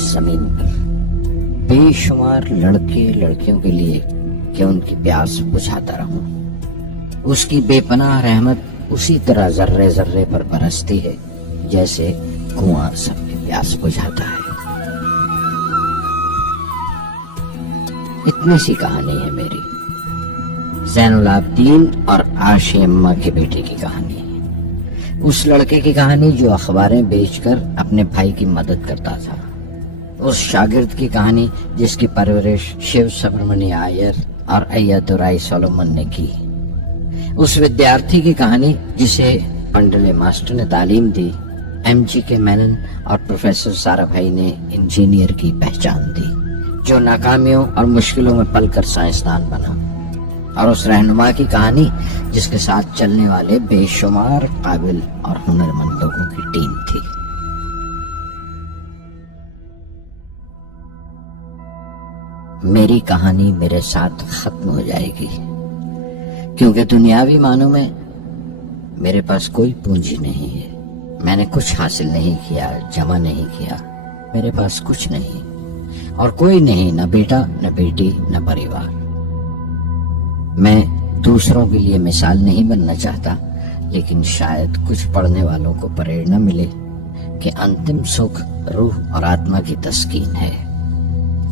اس زمین پر بے شمار لڑکے لڑکیوں کے لیے کہ ان کی پیاس بجھاتا رہوں. اس کی بے پناہ رحمت اسی طرح ذرے ذرے پر برستی ہے جیسے کنواں سب کی پیاس بجھاتا ہے. اتنی سی کہانی ہے میری. زین العابدین اور عاشی اماں کے بیٹے کی کہانی ہے. اس لڑکے کی کہانی جو اخباریں بیچ کر اپنے بھائی کی مدد کرتا تھا. اس شاگرد کی کہانی جس کی پرورش شیو سبرمنی آیر اور ایادورائی سولومن نے کی. اس ودیارتھی کی کہانی جسے پنڈلے ماسٹر نے تعلیم دی. ایم جی کے مینن اور پروفیسر سارا بھائی نے انجینئر کی پہچان دی جو ناکامیوں اور مشکلوں میں پل کر سائنسدان بنا. اور اس رہنما کی کہانی جس کے ساتھ چلنے والے بے شمار قابل اور ہنرمند لوگوں کی ٹیم تھی. میری کہانی میرے ساتھ ختم ہو جائے گی کیونکہ دنیاوی معنوں میں میرے پاس کوئی پونجی نہیں ہے. میں نے کچھ حاصل نہیں کیا، جمع نہیں کیا. میرے پاس کچھ نہیں اور کوئی نہیں، نہ بیٹا نہ بیٹی نہ پریوار. میں دوسروں کے لیے مثال نہیں بننا چاہتا، لیکن شاید کچھ پڑھنے والوں کو پریرنا ملے کہ انتم سکھ روح اور آتما کی تسکین ہے.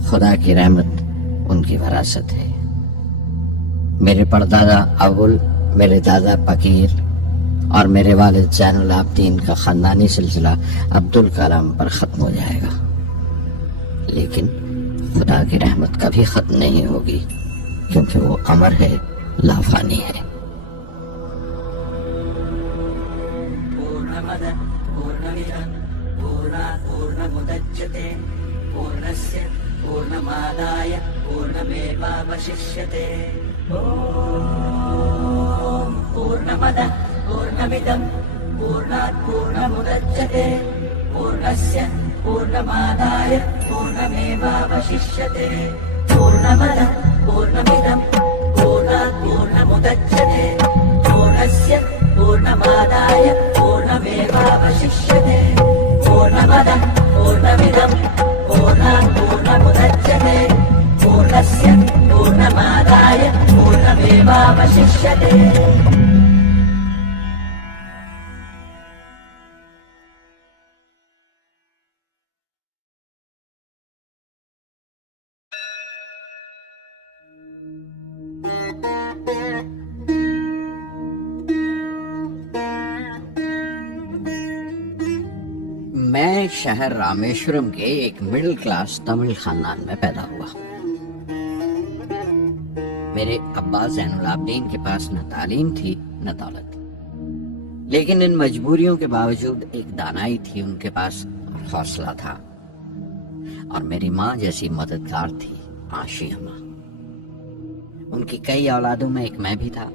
خدا کی رحمت ان کی وراثت ہے. میرے پردادا اول، میرے دادا پکیر اور میرے والد زین العابدین کا خاندانی سلسلہ عبدالکلام پر ختم ہو جائے گا، لیکن خدا کی رحمت کبھی ختم نہیں ہوگی کیونکہ وہ امر ہے، لافانی ہے. पूर्णमादाय पूर्णमेवावशिष्यते. पूर्णमदः पूर्णमिदं पूर्णात् पूर्णमुदच्यते. पूर्णस्य पूर्णमादाय पूर्णमेवावशिष्यते. पूर्णमदः पूर्णमिदं पूर्णात् पूर्णमुदच्यते. पूर्णस्य पूर्णमादाय पूर्णमेवावशिष्यते. पूर्णमदः पूर्णमिदं पूर्णात् पूर्णमुदच्यते. पूर्णस्य पूर्णमादाय पूर्णमेवावशिष्यते. میں شہر رامیشورم کے ایک مڈل کلاس تمل خاندان میں پیدا ہوا. میرے ابا زین العابدین کے پاس نہ تعلیم تھی نہ دولت، لیکن ان مجبوریوں کے باوجود ایک دانائی تھی ان کے پاس اور حوصلہ تھا. اور میری ماں جیسی مددگار تھی عاشی اماں. ان کی کئی اولادوں میں ایک میں بھی تھا.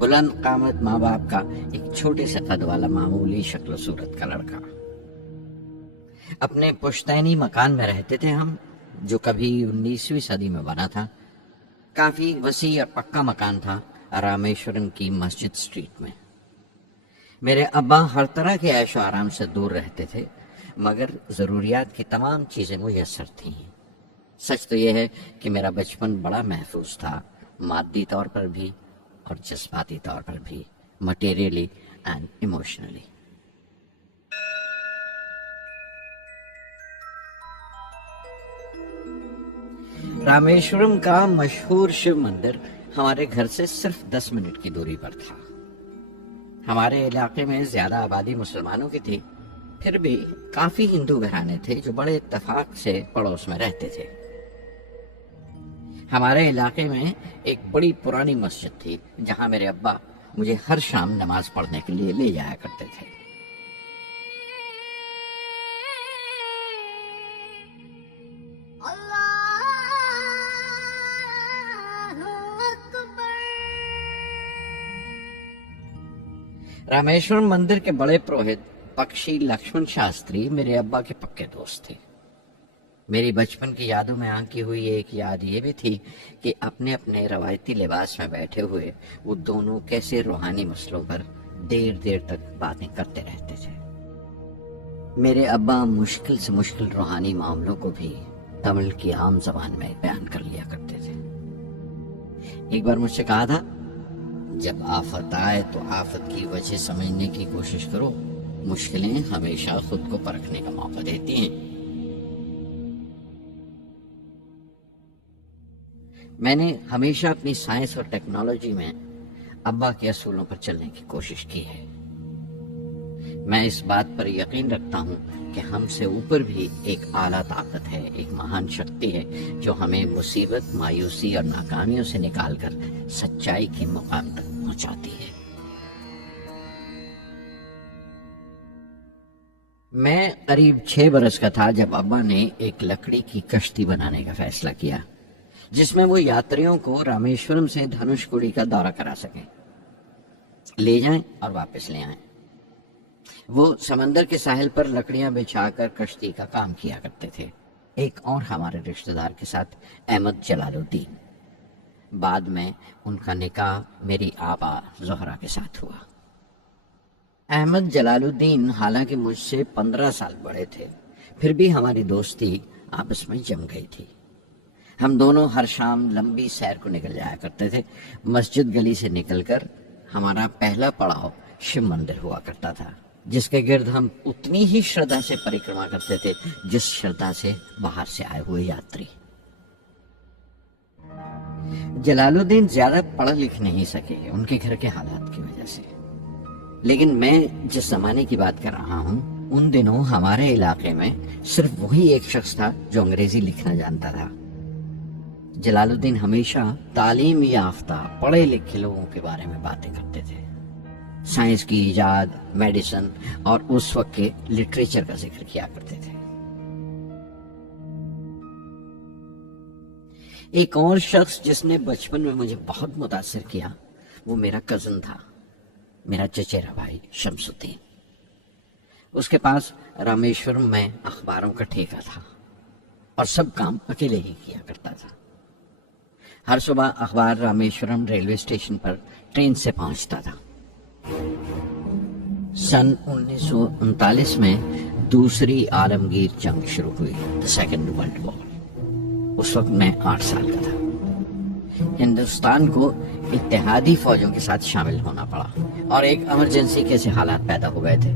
بلند قامت ماں باپ کا ایک چھوٹے سے قد والا معمولی شکل و صورت کا لڑکا. اپنے پشتینی مکان میں رہتے تھے ہم، جو کبھی 19ویں صدی میں بنا تھا. کافی وسیع اور پکا مکان تھا رامیشورم کی مسجد اسٹریٹ میں. میرے ابا ہر طرح کے عیش و آرام سے دور رہتے تھے، مگر ضروریات کی تمام چیزیں میسر تھیں. سچ تو یہ ہے کہ میرا بچپن بڑا محفوظ تھا، مادی طور پر بھی اور جذباتی طور پر بھی، مٹیریلی اینڈ ایموشنلی. رامیشورم کا مشہور شیو مندر ہمارے گھر سے صرف 10 منٹ کی دوری پر تھا. ہمارے علاقے میں زیادہ آبادی مسلمانوں کی تھی، پھر بھی کافی ہندو گھرانے تھے جو بڑے اتفاق سے پڑوس میں رہتے تھے. ہمارے علاقے میں ایک بڑی پرانی مسجد تھی جہاں میرے ابا مجھے ہر شام نماز پڑھنے کے لیے لے جایا کرتے تھے. رامیشورم مندر کے بڑے پروہت پکشی لکشمن شاستری میرے ابا کے پکے دوست تھے. میری بچپن کی یادوں میں آنکی ہوئی ایک یاد یہ بھی تھی کہ اپنے اپنے روایتی لباس میں بیٹھے ہوئے وہ دونوں کیسے روحانی مسئلوں پر دیر دیر تک باتیں کرتے رہتے تھے. मेरे अब्बा मुश्किल से मुश्किल रूहानी मामलों को भी तमिल की आम जबान में बयान कर लिया करते थे। एक बार मुझसे कहा था, जब आफत आए तो आफत की वजह समझने की कोशिश करो, मुश्किलें हमेशा खुद को परखने का मौका देती हैं। मैंने हमेशा अपनी साइंस और टेक्नोलॉजी में अब्बा के असूलों पर चलने की कोशिश की है। मैं इस बात पर यकीन रखता हूँ कि हमसे ऊपर भी एक आला ताकत है, एक महान शक्ति है जो हमें मुसीबत, मायूसी और नाकामियों से निकालकर सच्चाई के मुकाम तक पहुंचाती है। मैं करीब 6 बरस का था जब अब्बा ने एक लकड़ी की कश्ती बनाने का फैसला किया, जिसमें वो यात्रियों को रामेश्वरम से धनुषकोडी का दौरा करा सकें, ले जाएं और वापस ले आएं। वो समंदर के साहिल पर लकड़ियां बिछाकर कश्ती का काम किया करते थे। एक और हमारे रिश्तेदार के साथ, अहमद जलालुद्दीन। बाद में उनका निकाह मेरी आबा जोहरा के साथ हुआ। अहमद जलालुद्दीन हालांकि मुझसे 15 साल बड़े थे, फिर भी हमारी दोस्ती आपस में जम गई थी। हम दोनों हर शाम लंबी सैर को निकल जाया करते थे। मस्जिद गली से निकलकर हमारा पहला पड़ाव शिव मंदिर हुआ करता था, जिसके गिर्द हम उतनी ही श्रद्धा से परिक्रमा करते थे जिस श्रद्धा से बाहर से आए हुए यात्री। जलालुद्दीन ज्यादा पढ़ लिख नहीं सके उनके घर के हालात की वजह से, लेकिन मैं जिस जमाने की बात कर रहा हूँ, उन दिनों हमारे इलाके में सिर्फ वही एक शख्स था जो अंग्रेजी लिखना जानता था। जलालुद्दीन हमेशा तालीम याफ्ता पढ़े लिखे लोगों के बारे में बातें करते थे, साइंस की इजाद, मेडिसिन और उस वक्त के लिटरेचर का जिक्र किया करते थे। एक और शख्स जिसने बचपन में मुझे बहुत मुतासिर किया, वो मेरा कजन था, मेरा चचेरा भाई शमसुद्दीन। उसके पास रामेश्वरम में अखबारों का ठेका था और सब काम अकेले ही किया करता था। हर सुबह अखबार रामेश्वरम रेलवे स्टेशन पर ट्रेन से पहुंचता था। सन 1939 में दूसरी आलमगीर जंग शुरू हुई, द सेकेंड वर्ल्ड वॉर। उस वक्त मैं 8 साल का था। हिंदुस्तान को इत्तेहादी फौजों के साथ शामिल होना पड़ा और एक इमरजेंसी के से हालात पैदा हो गए थे।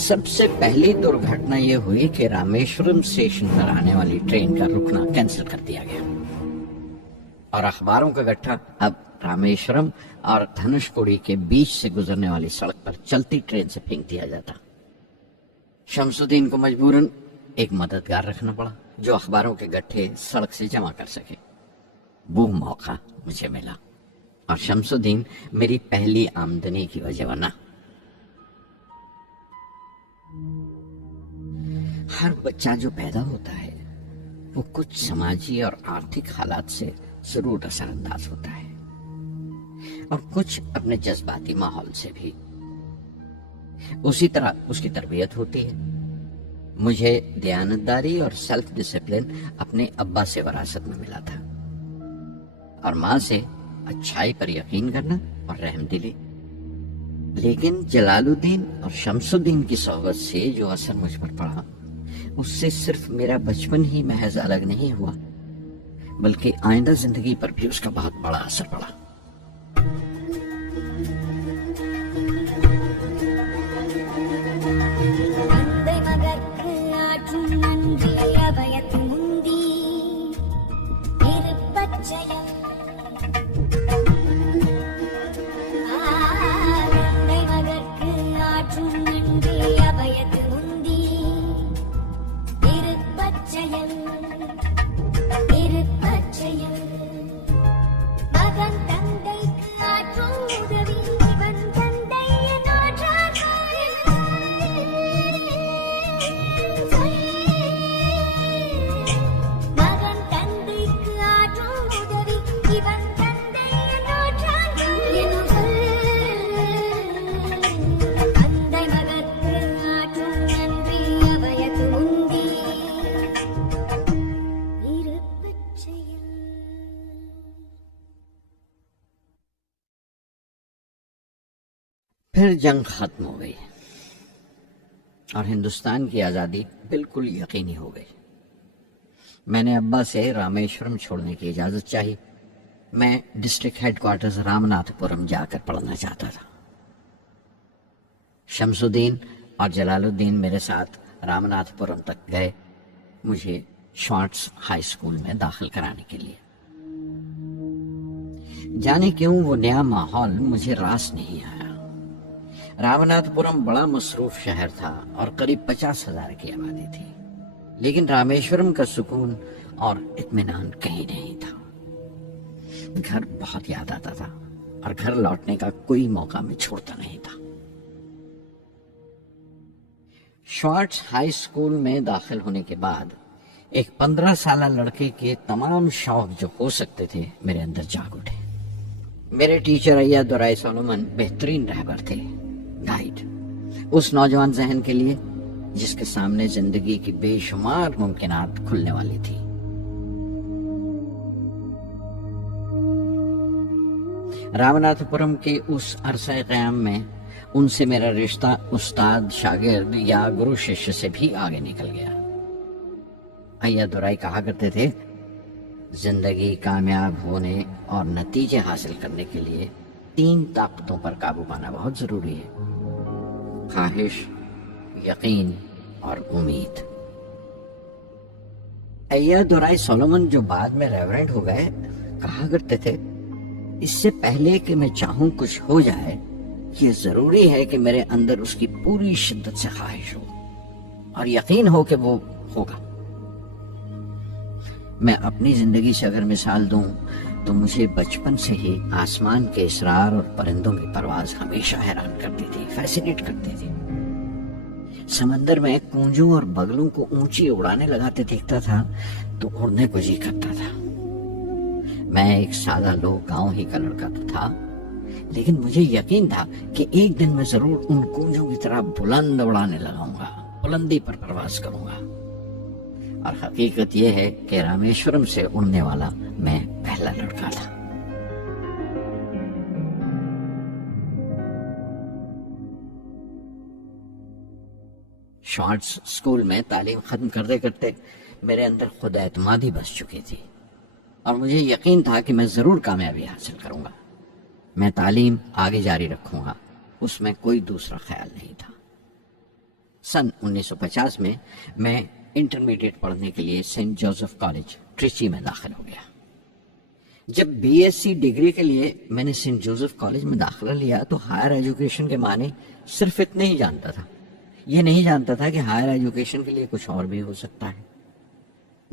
सबसे पहली दुर्घटना यह हुई कि रामेश्वरम स्टेशन पर आने वाली ट्रेन का रुकना कैंसिल कर दिया गया और अखबारों का गट्ठा अब रामेश्वरम और धनुषकोडी के बीच से गुजरने वाली सड़क पर चलती ट्रेन से फेंक दिया जाता। शमसुद्दीन को मजबूरन एक मददगार रखना पड़ा जो अखबारों के गट्ठे सड़क से जमा कर सके। वो मौका मुझे मिला और शमसुद्दीन मेरी पहली आमदनी की वजह बना। हर बच्चा जो पैदा होता है वो कुछ समाजी और आर्थिक हालात से जरूर असरअंदाज होता है और कुछ अपने जज्बाती माहौल से भी। उसी तरह उसकी तरबियत होती है। मुझे दयानतदारी और सेल्फ डिसिप्लिन अपने अब्बा से विरासत में मिला था और माँ से अच्छाई पर यकीन करना और रहमदिली। लेकिन जलालुद्दीन और शमसुद्दीन की सोहबत से जो असर मुझ पर पड़ा, उससे सिर्फ मेरा बचपन ही महज अलग नहीं हुआ, बल्कि आइंदा जिंदगी पर भी उसका बहुत बड़ा असर पड़ा। फिर जंग खत्म हो गई। اور ہندوستان کی آزادی بالکل یقینی ہو گئی۔ میں نے ابا سے رامیشورم چھوڑنے کی اجازت چاہی۔ میں ڈسٹرکٹ ہیڈ کوارٹرز رامناتھ پورم جا کر پڑھنا چاہتا تھا۔ شمس الدین اور جلال الدین میرے ساتھ رامناتھ پورم تک گئے مجھے شارٹس ہائی اسکول میں داخل کرانے کے لیے۔ جانے کیوں وہ نیا ماحول مجھے راس نہیں آیا۔ رامناتھ پورم بڑا مصروف شہر تھا اور قریب 50,000 کی آبادی تھی، لیکن رامیشورم کا سکون اور اطمینان کہیں نہیں تھا۔ گھر بہت یاد آتا تھا اور گھر لوٹنے کا کوئی موقع میں چھوڑتا نہیں تھا۔ شارٹس ہائی اسکول میں داخل ہونے کے بعد ایک 15 سالہ لڑکے کے تمام شوق جو ہو سکتے تھے میرے اندر جاگ اٹھے۔ میرے ٹیچر ایا دورائے سولومن بہترین رہبر تھے، گائیڈ اس نوجوان ذہن کے لیے جس کے سامنے زندگی کی بے شمار ممکنات کھلنے والی تھی۔ رامناتھ پورم کے اس عرصہ قیام میں ان سے میرا رشتہ استاد شاگرد یا گرو ششیہ سے بھی آگے نکل گیا۔ ایا دورائی کہا کرتے تھے، زندگی کامیاب ہونے اور نتیجے حاصل کرنے کے لیے 3 طاقتوں پر قابو پانا بہت ضروری ہے: خواہش، یقین اور امید۔ ایا دورائی سولومن جو بعد میں ریورنڈ ہو گئے کہا کرتے تھے، اس سے پہلے کہ میں چاہوں کچھ ہو جائے، یہ ضروری ہے کہ میرے اندر اس کی پوری شدت سے خواہش ہو اور یقین ہو کہ وہ ہوگا۔ میں اپنی زندگی سے اگر مثال دوں تو مجھے بچپن سے ہی آسمان کے اسرار اور پرندوں کی پرواز ہمیشہ حیران کرتی تھی، فیسینیٹ کرتی تھی۔ سمندر میں کونجوں اور بگلوں کو اونچی اڑانے لگاتے دیکھتا تھا تو اڑنے کو جی کرتا تھا۔ میں ایک سادہ لوگ گاؤں ہی کا لڑکا تو تھا، لیکن مجھے یقین تھا کہ ایک دن میں ضرور ان کونجوں کی طرح بلند اڑانے لگاؤں گا، بلندی پر پرواز کروں گا۔ اور حقیقت یہ ہے کہ رامیشورم سے اڑنے والا میں پہلا لڑکا تھا۔ شارٹس اسکول میں تعلیم ختم کرتے کرتے میرے اندر خود اعتمادی بس چکی تھی اور مجھے یقین تھا کہ میں ضرور کامیابی حاصل کروں گا۔ میں تعلیم آگے جاری رکھوں گا، اس میں کوئی دوسرا خیال نہیں تھا۔ سن 1950 میں میں انٹرمیڈیٹ پڑھنے کے لیے سینٹ جوزف کالج ٹریچی میں داخل ہو گیا۔ جب بی ایس سی ڈگری کے لیے میں نے سینٹ جوزف کالج میں داخلہ لیا تو ہائر ایجوکیشن کے معنی صرف اتنے ہی جانتا تھا۔ یہ نہیں جانتا تھا کہ ہائر ایجوکیشن کے لیے کچھ اور بھی ہو سکتا ہے،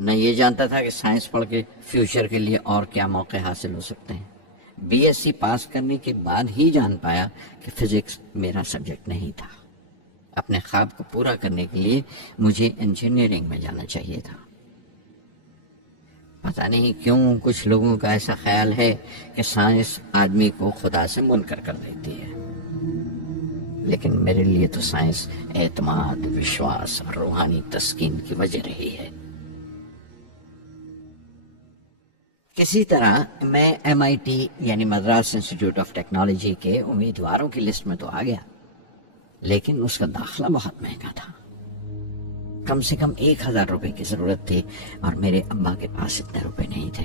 نہ یہ جانتا تھا کہ سائنس پڑھ کے فیوچر کے لیے اور کیا موقع حاصل ہو سکتے ہیں۔ بی ایس سی پاس کرنے کے بعد ہی جان پایا کہ فزکس میرا سبجیکٹ نہیں تھا۔ اپنے خواب کو پورا کرنے کے لیے مجھے انجینئرنگ میں جانا چاہیے تھا۔ پتہ نہیں کیوں کچھ لوگوں کا ایسا خیال ہے کہ سائنس آدمی کو خدا سے منکر کر دیتی ہے، لیکن میرے لیے تو سائنس اعتماد، وشواس اور روحانی تسکین کی وجہ رہی ہے۔ کسی طرح میں MIT یعنی مدراس انسٹیٹیوٹ آف ٹیکنالوجی کے امیدواروں کی لسٹ میں تو آ گیا، لیکن اس کا داخلہ بہت مہنگا تھا۔ کم سے کم 1,000 روپے کی ضرورت تھی اور میرے ابا کے پاس اتنے روپے نہیں تھے۔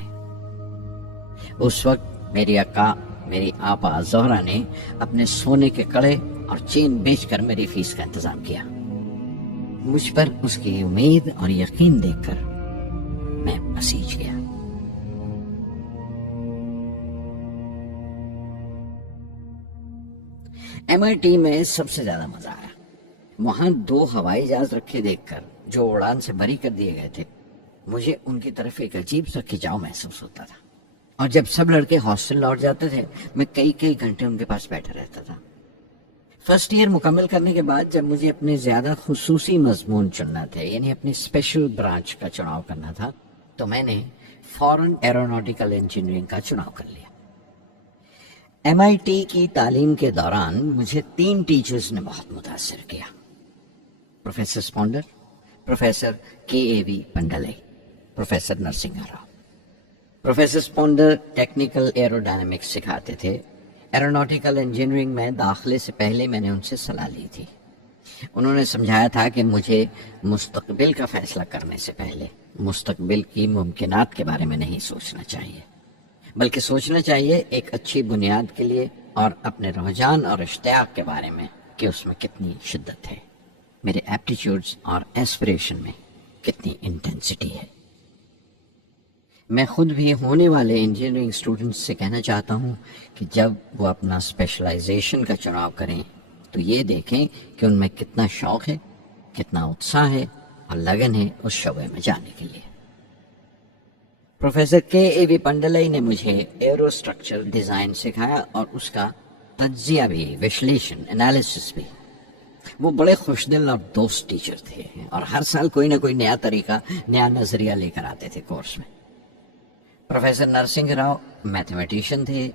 اس وقت میری اکا، میری آپا زہرا نے اپنے سونے کے کڑے اور چین بیچ کر میری فیس کا انتظام کیا۔ مجھ پر اس کی امید اور یقین دیکھ کر میں پسیج گیا۔ MIT میں سب سے زیادہ مزہ آیا۔ وہاں 2 ہوائی جہاز رکھے دیکھ کر جو اڑان سے بری کر دیے گئے تھے، مجھے ان کی طرف ایک عجیب سا کھچاؤ محسوس ہوتا تھا، اور جب سب لڑکے ہاسٹل لوٹ جاتے تھے میں کئی گھنٹے ان کے پاس بیٹھا رہتا تھا۔ فرسٹ ایئر مکمل کرنے کے بعد جب مجھے اپنے زیادہ خصوصی مضمون چننا تھے، یعنی اپنی اسپیشل برانچ کا چناؤ کرنا تھا، تو میں نے فورن ایروناٹیکل انجینئرنگ کا چناؤ کر لیا۔ MIT کی تعلیم کے دوران مجھے 3 ٹیچرز نے بہت متاثر کیا: professor Sponder, professor KAV Pandalai, professor Narasingha Rao. Professor Sponder technical aerodynamics سکھاتے تھے۔ ایروناٹیکل انجینئرنگ میں داخلے سے پہلے میں نے ان سے صلاح لی تھی۔ انہوں نے سمجھایا تھا کہ مجھے مستقبل کا فیصلہ کرنے سے پہلے مستقبل کی ممکنات کے بارے میں نہیں سوچنا چاہیے، بلکہ سوچنا چاہیے ایک اچھی بنیاد کے لیے اور اپنے رجحان اور اشتیاق کے بارے میں کہ اس میں کتنی شدت ہے، میرے ایپٹیچیوڈز اور ایسپریشن میں کتنی انٹینسٹی ہے۔ میں خود بھی ہونے والے انجینئرنگ اسٹوڈنٹس سے کہنا چاہتا ہوں کہ جب وہ اپنا اسپیشلائزیشن کا چناؤ کریں تو یہ دیکھیں کہ ان میں کتنا شوق ہے، کتنا اتساہ ہے اور لگن ہے اس شعبے میں جانے کے لیے۔ پروفیسر کے اے وی پنڈلائی نے مجھے ایرو اسٹرکچر ڈیزائن سکھایا اور اس کا تجزیہ بھی، وشلیشن، انالیسس بھی۔ وہ بڑے خوش دل اور دوست ٹیچر تھے اور ہر سال کوئی نہ کوئی نیا طریقہ، نیا نظریہ لے کر آتے تھے کورس میں۔ پروفیسر نرسنگ راؤ میتھمیٹیشین تھے،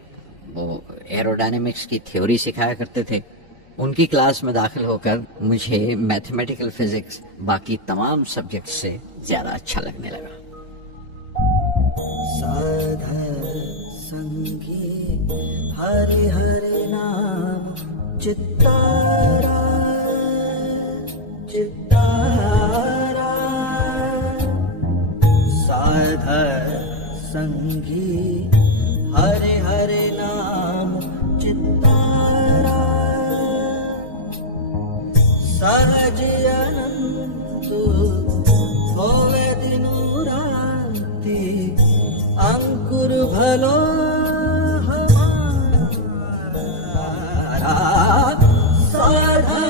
وہ ایرو ڈائنامکس کی تھیوری سکھایا کرتے تھے۔ ان کی کلاس میں داخل ہو کر مجھے میتھمیٹیکل فزکس باقی تمام سبجیکٹ سے زیادہ اچھا لگنے لگا۔ سادھا سنگی ہری ہری نام چتارا چتارا، سادھا سنگی ہری ہری نام چتارا، سہجی انت ہوے دنو رانتی अंकुर भलो हमारा, साधा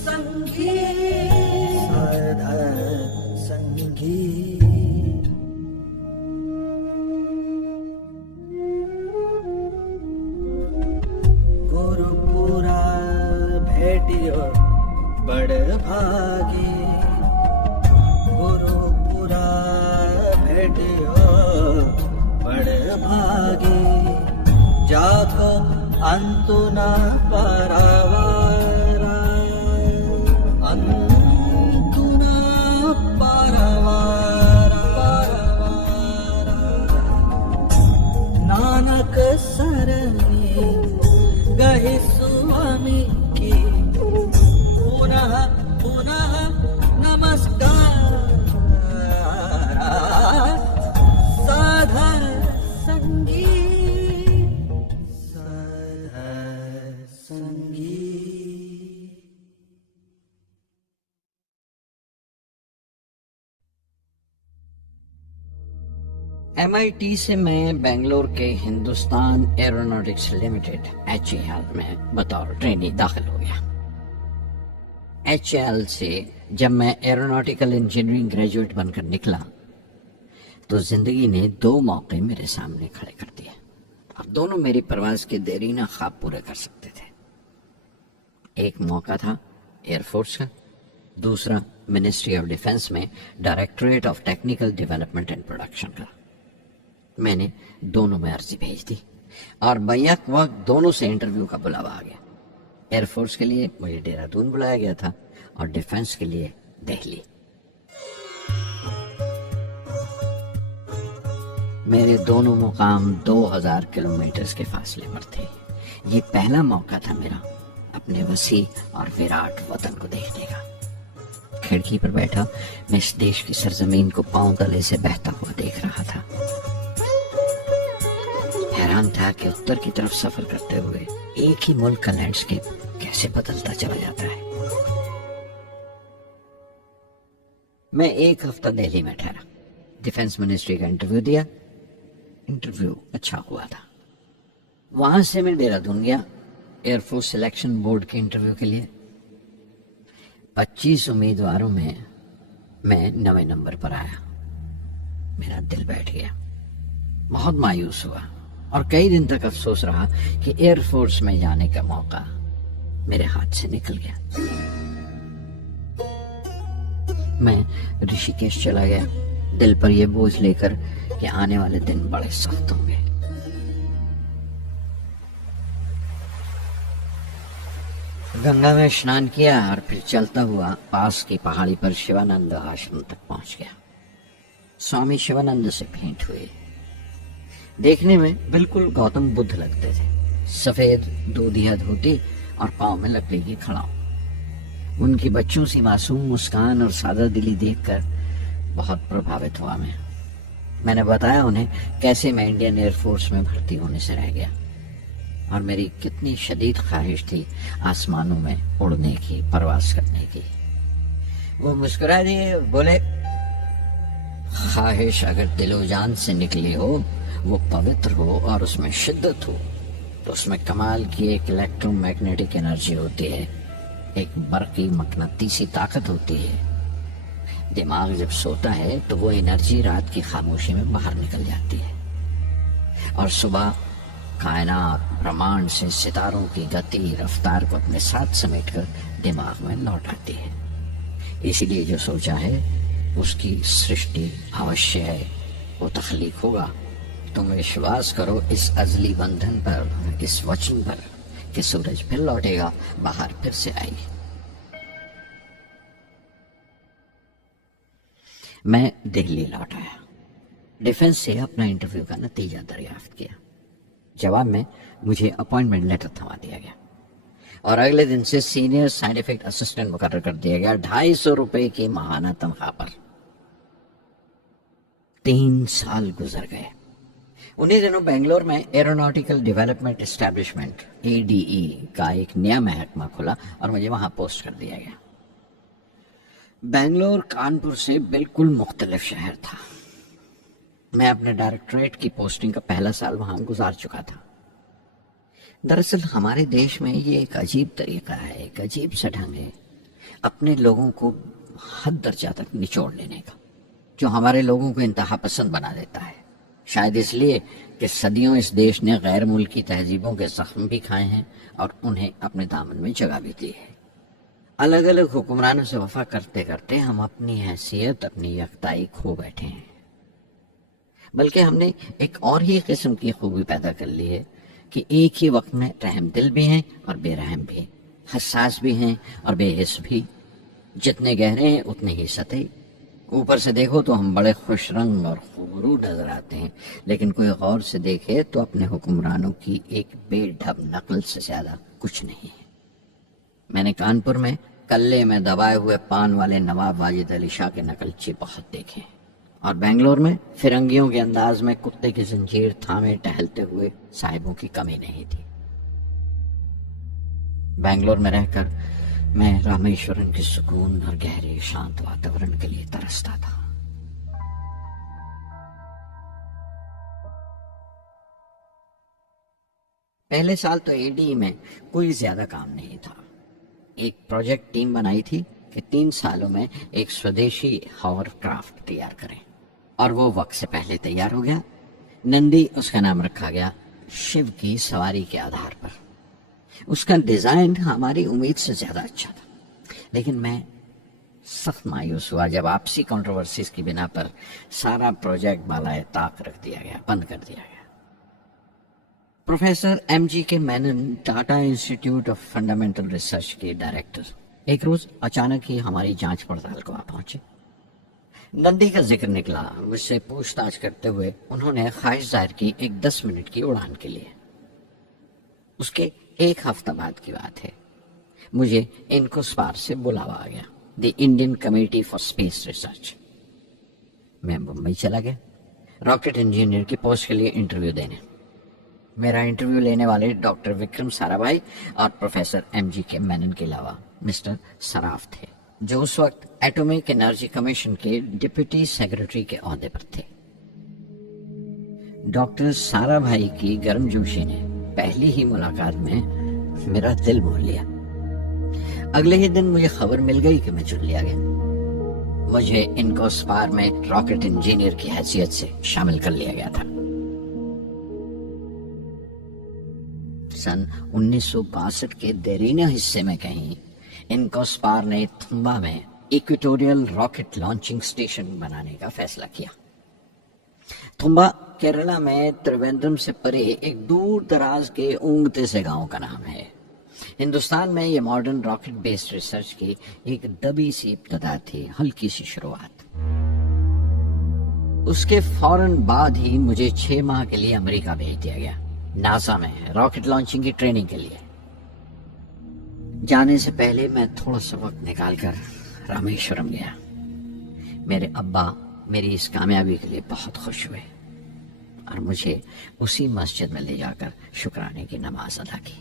संगी साधा संगी। गुरुपुरा भेटियो बड़ भागी, गुरुपुरा भेटियो बड़ भागी, जाको अंतु न परवारा, अंतु न परवारा, नानक सरनी गहि स्वामी की पुनः पुनः नमस्कार, साधा संगी साधा संगी। MIT سے میں بنگلور کے ہندوستان ایروناٹکس لمیٹڈ HAL میں بطور ٹرینی داخل ہو گیا۔ HAL سے جب میں ایروناٹیکل انجینئرنگ گریجویٹ بن کر نکلا تو زندگی نے 2 موقع میرے سامنے کھڑے کر دیے اور دونوں میری پرواز کے دیرینہ خواب پورے کر سکتے تھے۔ ایک موقع تھا ایئر فورس کا، دوسرا منسٹری آف ڈیفنس میں directorate of technical development and production کا۔ میں نے دونوں میں عرضی بھیج دی اور بیک وقت دونوں سے انٹرویو کا بلاوا آ گیا۔ ایئر فورس کے لیے مجھے دہرادون بلایا گیا تھا اور ڈیفنس کے لیے دہلی۔ میرے دونوں مقام 2000 کلومیٹرز کے فاصلے پر تھے۔ یہ پہلا موقع تھا میرا اپنے وسیع اور وراٹ وطن کو دیکھنے کا۔ کھڑکی پر بیٹھا میں اس دیش کی سرزمین کو پاؤں تلے سے بہتا ہوا دیکھ رہا تھا۔ حیران تھا کہ اتر کی طرف سفر کرتے ہوئے ایک ہی ملک کا لینڈسکیپ کیسے بدلتا چلا جاتا ہے۔ میں 1 ہفتہ دہلی میں ٹھہرا، ڈیفنس منسٹری کا انٹرویو دیا۔ انٹرویو اچھا ہوا تھا۔ وہاں سے میں دہرادون گیا ایئر فورس سلیکشن بورڈ کے انٹرویو کے لیے۔ 25 امیدواروں میں 9ویں نمبر پر آیا۔ میرا دل بیٹھ گیا، بہت مایوس ہوا اور کئی دن تک افسوس رہا کہ ایئر فورس میں جانے کا موقع میرے ہاتھ سے نکل گیا۔ میں رشی کیش چلا گیا، دل پر یہ بوجھ لے کر کہ آنے والے دن بڑے سخت ہوں گے۔ گنگا میں اسنان کیا اور پھر چلتا ہوا پاس کی پہاڑی پر شیوانند آشرم تک پہنچ گیا۔ سوامی شیوانند سے بھیٹ ہوئی۔ دیکھنے میں بالکل گوتم بدھ لگتے تھے، سفید دودھیا دھوتی اور پاؤں میں لکڑی کی کھڑاؤں۔ ان کی بچوں سی معصوم مسکان اور سادہ دلی دیکھ کر بہت پربھاوت ہوا میں نے بتایا انہیں کیسے میں انڈین ایئر فورس میں بھرتی ہونے سے رہ گیا اور میری کتنی شدید خواہش تھی آسمانوں میں اڑنے کی، پرواز کرنے کی۔ وہ مسکرا دیے اور بولے، خواہش اگر دل و جان سے نکلی ہو، وہ پوتر ہو اور اس میں شدت ہو، تو اس میں کمال کی ایک الیکٹرو میگنیٹک انرجی ہوتی ہے، ایک برقی مقناطیسی طاقت ہوتی ہے۔ دماغ جب سوتا ہے تو وہ انرجی رات کی خاموشی میں باہر نکل جاتی ہے اور صبح کائنات برہمانڈ سے ستاروں کی گتی رفتار کو اپنے ساتھ سمیٹ کر دماغ میں لوٹ آتی ہے۔ اسی لیے جو سوچا ہے اس کی سرشٹی اوشیہ ہے، وہ تخلیق ہوگا۔ تم وشواس کرو اس ازلی بندھن پر، اس وچن پر کہ سورج پھر لوٹے گا، باہر پھر سے آئے گی۔ میں دہلی لوٹ آیا، ڈیفنس سے اپنا انٹرویو کا نتیجہ دریافت کیا۔ جواب میں مجھے اپوائنٹمنٹ لیٹر تھما دیا گیا اور اگلے دن سے سینئر سائنٹیفک اسسٹنٹ مقرر کر دیا گیا، 250 روپے کی ماہانہ تنخواہ پر۔ 3 سال گزر گئے۔ انہی دنوں بنگلور میں ایروناٹیکل ڈیولپمنٹ اسٹیبلشمنٹ ADE کا ایک نیا محکمہ کھلا اور مجھے وہاں پوسٹ کر دیا گیا۔ بنگلور کانپور سے بالکل مختلف شہر تھا۔ میں اپنے ڈائریکٹوریٹ کی پوسٹنگ کا پہلا سال وہاں گزار چکا تھا۔ دراصل ہمارے دیش میں یہ ایک عجیب طریقہ ہے، ایک عجیب سا ڈھنگ ہے اپنے لوگوں کو حد درجہ تک نچوڑ لینے کا، جو ہمارے لوگوں کو انتہا پسند بنا دیتا ہے۔ شاید اس لیے کہ صدیوں اس دیش نے غیر ملکی تہذیبوں کے زخم بھی کھائے ہیں اور انہیں اپنے دامن میں جگہ بھی دی ہے۔ الگ الگ حکمرانوں سے وفا کرتے کرتے ہم اپنی حیثیت، اپنی یکتائی کھو بیٹھے ہیں، بلکہ ہم نے ایک اور ہی قسم کی خوبی پیدا کر لی ہے کہ ایک ہی وقت میں رحم دل بھی ہیں اور بے رحم بھی، حساس بھی ہیں اور بے حس بھی، جتنے گہرے ہیں اتنے ہی سطحی۔ اوپر سے دیکھو تو ہم بڑے خوش رنگ اور خوبرو نظر آتے ہیں، لیکن کوئی غور سے دیکھے تو اپنے حکمرانوں کی ایک بے ڈھب نقل سے زیادہ کچھ نہیں ہے۔ میں نے کانپور میں کلے میں دبائے ہوئے پان والے نواب واجد علی شاہ کے نقلچی بہت دیکھے ہیں، اور بنگلور میں فرنگیوں کے انداز میں کتے کی زنجیر تھامے ٹہلتے ہوئے صاحبوں کی کمی نہیں تھی۔ بنگلور میں رہ کر میں رامیشورن کے سکون اور گہرے شانت واتاورن کے لیے ترستا تھا۔ پہلے سال تو ADE میں کوئی زیادہ کام نہیں تھا۔ ایک پروجیکٹ ٹیم بنائی تھی کہ 3 سالوں میں ایک سودیشی ہاور کرافٹ تیار کریں، اور وہ وقت سے پہلے تیار ہو گیا۔ نندی اس کا نام رکھا گیا، شیو کی سواری کے آدھار پر۔ اس کا ڈیزائن ہماری امید سے زیادہ اچھا تھا، لیکن میں سخت مایوس ہوا جب آپسی کنٹروورسیز کی بنا پر سارا پروجیکٹ بالائے طاق رکھ دیا گیا، بند کر دیا گیا۔ Professor MGK Menon, Tata institute of fundamental research کے ڈائریکٹر، ایک روز اچانک ہی ہماری جانچ پڑتال کو آ پہنچے۔ نندی کا ذکر نکلا، مجھ سے پوچھ تاچھ کرتے ہوئے انہوں نے خواہش ظاہر کی ایک 10 منٹ کی اڑان کے لیے۔ اس کے 1 ہفتہ بعد کی بات ہے، مجھے انکوسپار سے بلاوا آ گیا، the Indian committee for space research. میں بمبئی چلا گیا راکٹ انجینئر کی پوسٹ کے لیے انٹرویو دینے۔ میرا انٹرویو لینے والے ڈاکٹر وکرم سارا بھائی اور پروفیسر MGK مینن کے علاوہ مسٹر سراف تھے، جو اس وقت ایٹومک انرجی کمیشن کے ڈپٹی سیکرٹری کے عہدے پر تھے۔ ڈاکٹر سارا بھائی کی گرم جوشی نے پہلی ہی ملاقات میں میرا دل مول لیا۔ اگلے ہی دن مجھے خبر مل گئی کہ میں چن لیا گیا۔ مجھے انکوسپار میں راکٹ انجینئر کی حیثیت سے شامل کر لیا گیا تھا۔ سن 1962 کے دیرینہ حصے میں کہیں انکوسپار نے تھمبا میں ایکویٹوریل راکٹ لانچنگ سٹیشن بنانے کا فیصلہ کیا۔ تھمبا کیرلا میں تریویندرم سے پرے ایک دور دراز کے اونگتے سے گاؤں کا نام ہے۔ ہندوستان میں یہ ماڈرن راکٹ بیسڈ ریسرچ کی ایک دبی سی ابتدا تھی، ہلکی سی شروعات۔ اس کے فوراً بعد ہی مجھے 6 ماہ کے لیے امریکہ بھیج دیا گیا، ناسا میں راکٹ لانچنگ کی ٹریننگ کے لیے۔ जाने से पहले मैं थोड़ा सा वक्त निकाल कर रामेश्वरम गया। मेरे अब्बा मेरी इस कामयाबी के लिए बहुत खुश हुए और मुझे उसी मस्जिद में ले जाकर शुक्राने की नमाज अदा की।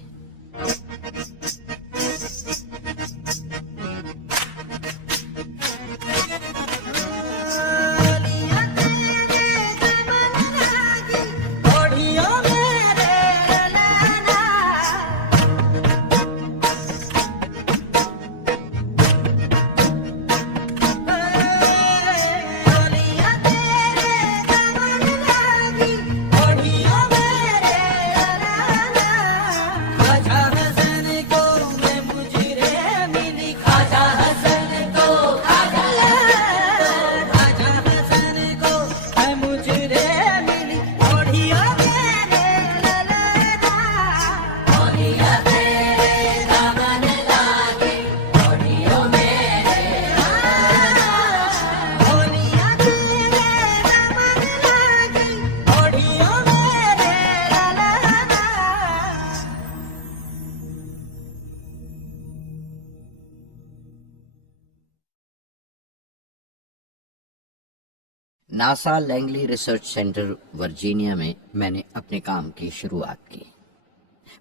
NASA Langley research centre Virginia में मैंने अपने काम की शुरुआत की।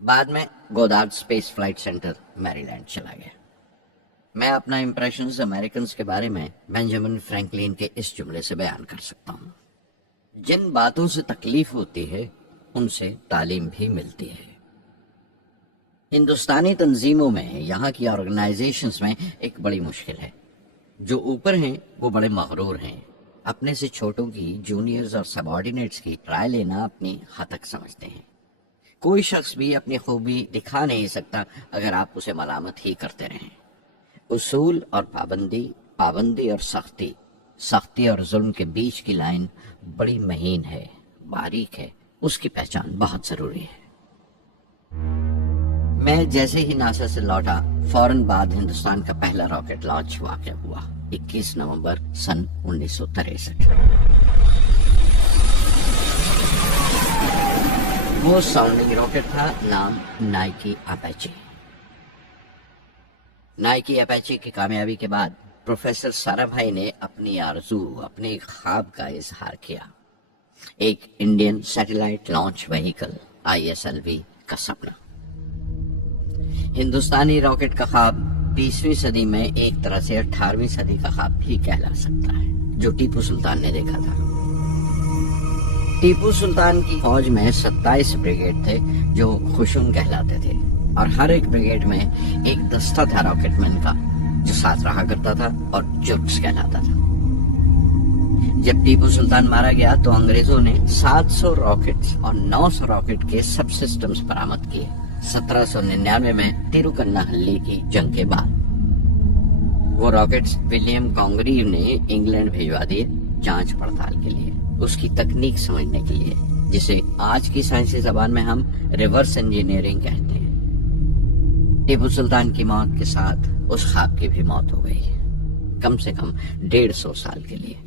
बाद में Goddard space flight centre Maryland चला गया। मैं अपना इम्प्रेशंस अमेरिकन्स के बारे में बेंजामिन फ्रैंकलिन के इस जुमले से बयान कर सकता हूँ, जिन बातों से तकलीफ होती है उनसे तालीम भी मिलती है। हिंदुस्तानी तंजीमों में, यहाँ की ऑर्गेनाइजेशंस में एक बड़ी मुश्किल है। जो ऊपर हैं वो बड़े मगरूर हैं, अपने से छोटों की, जूनियर्स और सबऑर्डिनेट्स की राय लेना अपनी हतक समझते हैं। कोई शख्स भी अपनी खूबी दिखा नहीं सकता अगर आप उसे मलामत ही करते रहें। उसूल और पाबंदी, पाबंदी और सख्ती, सख्ती और जुल्म के बीच की लाइन बड़ी महीन है, बारीक है, उसकी पहचान बहुत जरूरी है। मैं जैसे ही नासा से लौटा, फौरन बाद हिंदुस्तान का पहला रॉकेट लॉन्च वाक़या हुआ 21 नवंबर सन 1963। वो साउंडिंग रॉकेट था, नाम नाइकी अपाचे। नाइकी अपाचे की कामयाबी के बाद प्रोफेसर साराभाई ने अपनी आरज़ू, अपने ख्वाब का इजहार किया, एक Indian satellite launch vehicle ISLV का सपना। हिंदुस्तानी रॉकेट का ख्वाब 20वीं सदी में एक तरह से 18वीं सदी का ख्वाब भी कहला सकता है, जो टीपू सुल्तान ने देखा था। टीपू सुल्तान की फौज में 27 ब्रिगेड थे जो खुशुम कहलाते थे, और हर एक ब्रिगेड में एक दस्ता था रॉकेटमैन का जो साथ रहा करता था और जुर्क्स कहलाता था। जब टीपू सुल्तान मारा गया तो अंग्रेजों ने 700 रॉकेट्स और 900 रॉकेट के सब सिस्टम्स बरामद किए 1799 में तिरुकन्नाहल्ली की जंग के बाद। वो रॉकेट्स विलियम कॉन्ग्रीव ने इंग्लैंड भिजवा दिए जांच पड़ताल के लिए, उसकी तकनीक समझने के लिए, जिसे आज की साइंसी जबान में हम रिवर्स इंजीनियरिंग कहते हैं। टीपू सुल्तान की मौत के साथ उस ख्वाब की भी मौत हो गई, कम से कम 150 साल के लिए।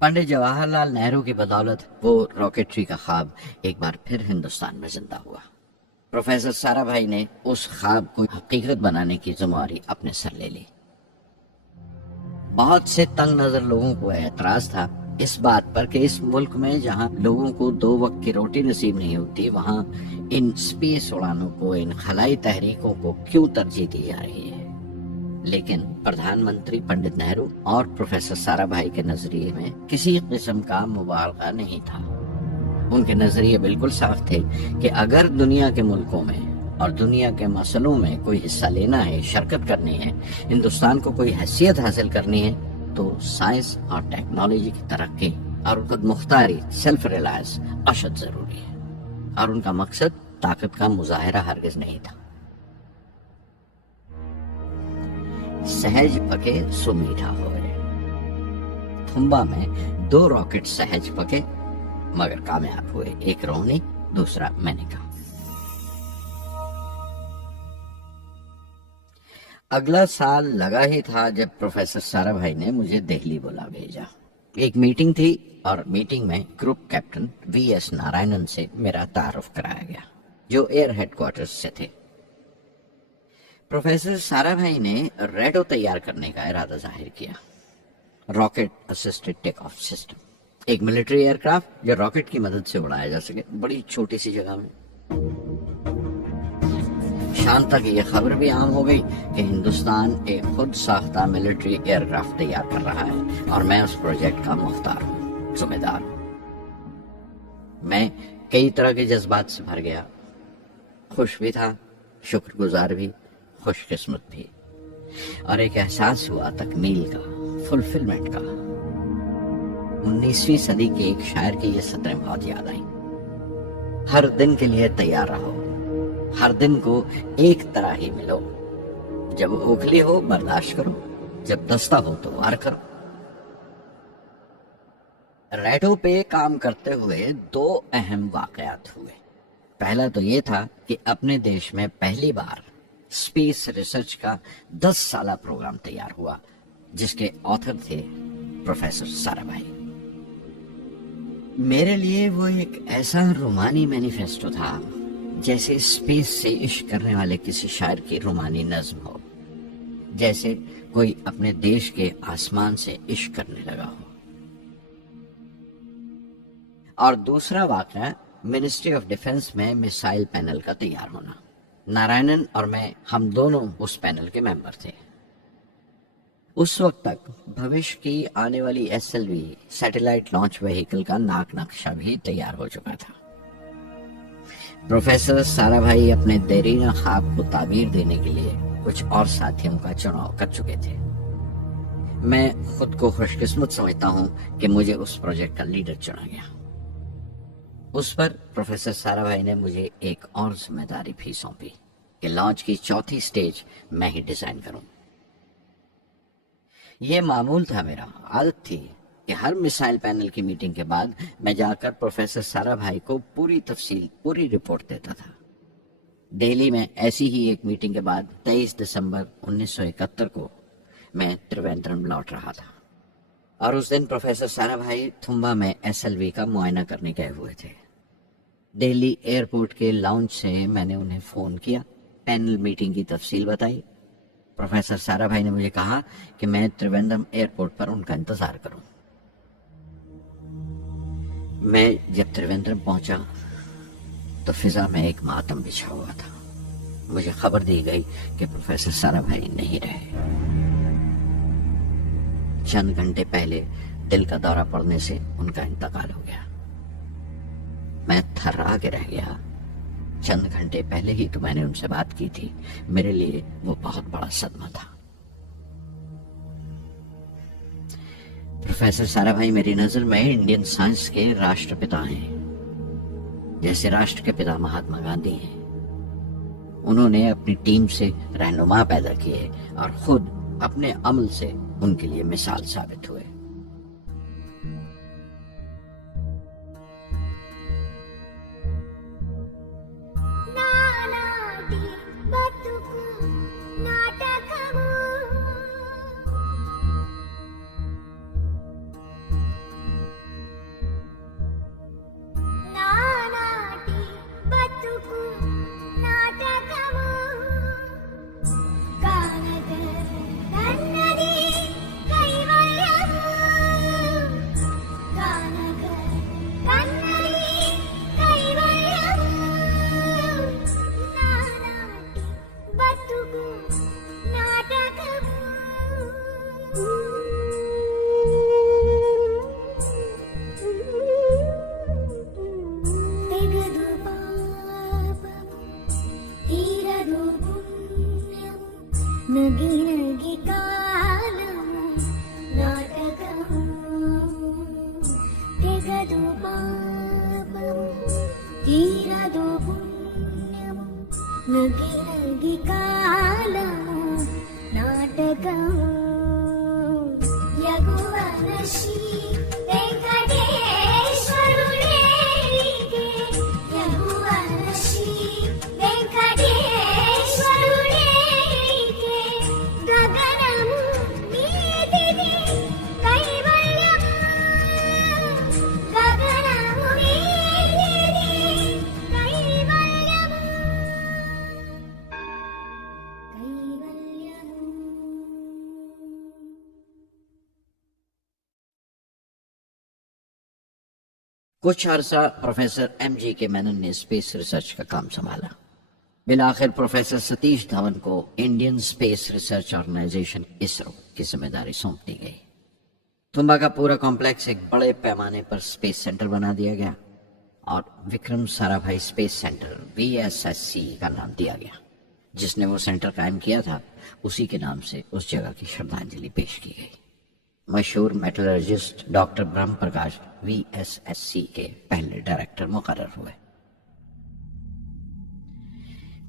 पंडित जवाहरलाल नेहरू की बदौलत वो रॉकेटरी का ख्वाब एक बार फिर हिंदुस्तान में जिंदा हुआ। प्रोफेसर साराभाई ने उस ख्वाब को हकीकत बनाने की जिम्मेदारी अपने सर ले ली। बहुत से तंग नजर लोगों को एतराज था इस बात पर कि इस मुल्क में जहां लोगों को 2 वक्त की रोटी नसीब नहीं होती, वहां इन स्पेस उड़ानों को, इन खलाई तहरीकों को क्यों तरजीह दी जा रही है। लेकिन प्रधानमंत्री पंडित नेहरू और प्रोफेसर साराभाई के नजरिए में किसी किस्म का मुबालगा नहीं था। उनके नजरिए बिल्कुल साफ थे कि अगर दुनिया के मुल्कों में और दुनिया के मसलों में कोई हिस्सा लेना है, शिरकत करनी है, हिंदुस्तान को कोई हैसियत हासिल करनी है, तो साइंस और टेक्नोलॉजी की तरक्की और खुद मुख्तारी, सेल्फ रिलायंस अशद जरूरी है। और उनका मकसद ताकत का मुजाहिरा हरगिज नहीं था। सहज पके सो मीठा होए। थुम्बा में 2 रॉकेट सहज पके मगर कामयाब हुए, एक रोहनी, दूसरा मैनिका। अगला साल लगा ही था जब प्रोफेसर साराभाई ने मुझे दिल्ली बुला भेजा। एक मीटिंग थी और मीटिंग में ग्रुप कैप्टन VS नारायणन से मेरा तारुफ कराया गया, जो एयर हेडक्वार्टर्स से थे। प्रोफेसर साराभाई ने रेडो तैयार करने का इरादा जाहिर किया। Rocket assisted take off system, एक मिलिट्री एयरक्राफ्ट जो रॉकेट की मदद से उड़ाया जा सके बड़ी छोटी सी जगह में। शाम तक ये खबर भी आम हो गई कि हिंदुस्तान एक खुद साख्ता मिलिट्री एयरक्राफ्ट तैयार कर रहा है और मैं उस प्रोजेक्ट का मुख्तार हूँ, जिम्मेदार हूँ। मैं कई तरह के जज्बात से भर गया, खुश भी था, शुक्रगुजार भी, खुशकिस्मत भी, और एक एहसास हुआ तकमील का, फुलफिलमेंट का। 19वीं सदी के एक शायर की ये सतरें बहुत याद आई। हर दिन के लिए तैयार रहो, हर दिन को एक तरह ही मिलो। जब उखली हो बर्दाश्त करो, जब दस्ता हो तो वार करो। रेडो पे काम करते हुए 2 अहम वाकयात हुए। पहला तो ये था कि अपने देश में पहली बार स्पेस रिसर्च का 10 साला प्रोग्राम तैयार हुआ, जिसके ऑथर थे प्रोफेसर साराभाई। मेरे लिए वो एक ऐसा रोमानी मैनिफेस्टो था जैसे स्पेस से इश्क करने वाले किसी शायर की रोमानी नज्म हो, जैसे कोई अपने देश के आसमान से इश्क करने लगा हो। और दूसरा वाक़या मिनिस्ट्री ऑफ डिफेंस में मिसाइल पैनल का तैयार होना। नारायणन और मैं, हम दोनों उस पैनल के मेंबर थे। उस वक्त तक भविष्य की आने वाली SLV सैटेलाइट लॉन्च व्हीकल का नाक नक्शा भी तैयार हो चुका था। प्रोफेसर साराभाई अपने देरीना ख्वाब को ताबीर देने के लिए कुछ और साथियों का चुनाव कर चुके थे। मैं खुद को खुशकिस्मत समझता हूं कि मुझे उस प्रोजेक्ट का लीडर चुना गया। उस पर प्रोफेसर साराभाई ने मुझे एक और जिम्मेदारी भी सौंपी कि लॉन्च की 4थी स्टेज मैं ही डिजाइन करूं। यह मामूल था, मेरा आदत थी कि हर मिसाइल पैनल की मीटिंग के बाद मैं जाकर प्रोफेसर साराभाई को पूरी तफसील, पूरी रिपोर्ट देता था। दिल्ली में ऐसी ही एक मीटिंग के बाद 23 दिसंबर 1971 को मैं त्रिवेंद्रम लौट रहा था और उस दिन प्रोफेसर साराभाई थुम्बा में SLV का मुआयना करने गए हुए थे। दिल्ली एयरपोर्ट के लाउंज से मैंने उन्हें फोन किया, पैनल मीटिंग की तफसील बताई। प्रोफेसर साराभाई ने मुझे कहा कि मैं त्रिवेंद्रम एयरपोर्ट पर उनका इंतजार करूं। मैं जब त्रिवेंद्रम पहुंचा तो फिजा में एक मातम बिछा हुआ था। मुझे खबर दी गई कि प्रोफेसर साराभाई नहीं रहे। चंद घंटे पहले दिल का दौरा पड़ने से उनका इंतकाल हो गया। मैं थर्रा के रह गया। चंद घंटे पहले ही तो मैंने उनसे बात की थी। मेरे लिए वो बहुत बड़ा सदमा था। प्रोफेसर साराभाई मेरी नजर में इंडियन साइंस के राष्ट्रपिता हैं, जैसे राष्ट्र के पिता महात्मा गांधी हैं। उन्होंने अपनी टीम से रहनुमा पैदा किए और खुद अपने अमल से उनके लिए मिसाल साबित हुए। कुछ अरसा प्रोफेसर एम.जी. के मेनन ने स्पेस रिसर्च का काम संभाला। बिलाखिर प्रोफेसर सतीश धवन को Indian Space Research Organisation ISRO की जिम्मेदारी सौंप दी गई। तुम्बा का पूरा कॉम्प्लेक्स एक बड़े पैमाने पर स्पेस सेंटर बना दिया गया और Vikram Sarabhai space centre VSSC का नाम दिया गया। जिसने वो सेंटर कायम किया था उसी के नाम से उस जगह की श्रद्धांजलि पेश की गई। मशहूर मेटलर्जिस्ट डॉक्टर ब्रह्म प्रकाश VSSC के पहले डायरेक्टर मुकर्रर हुए।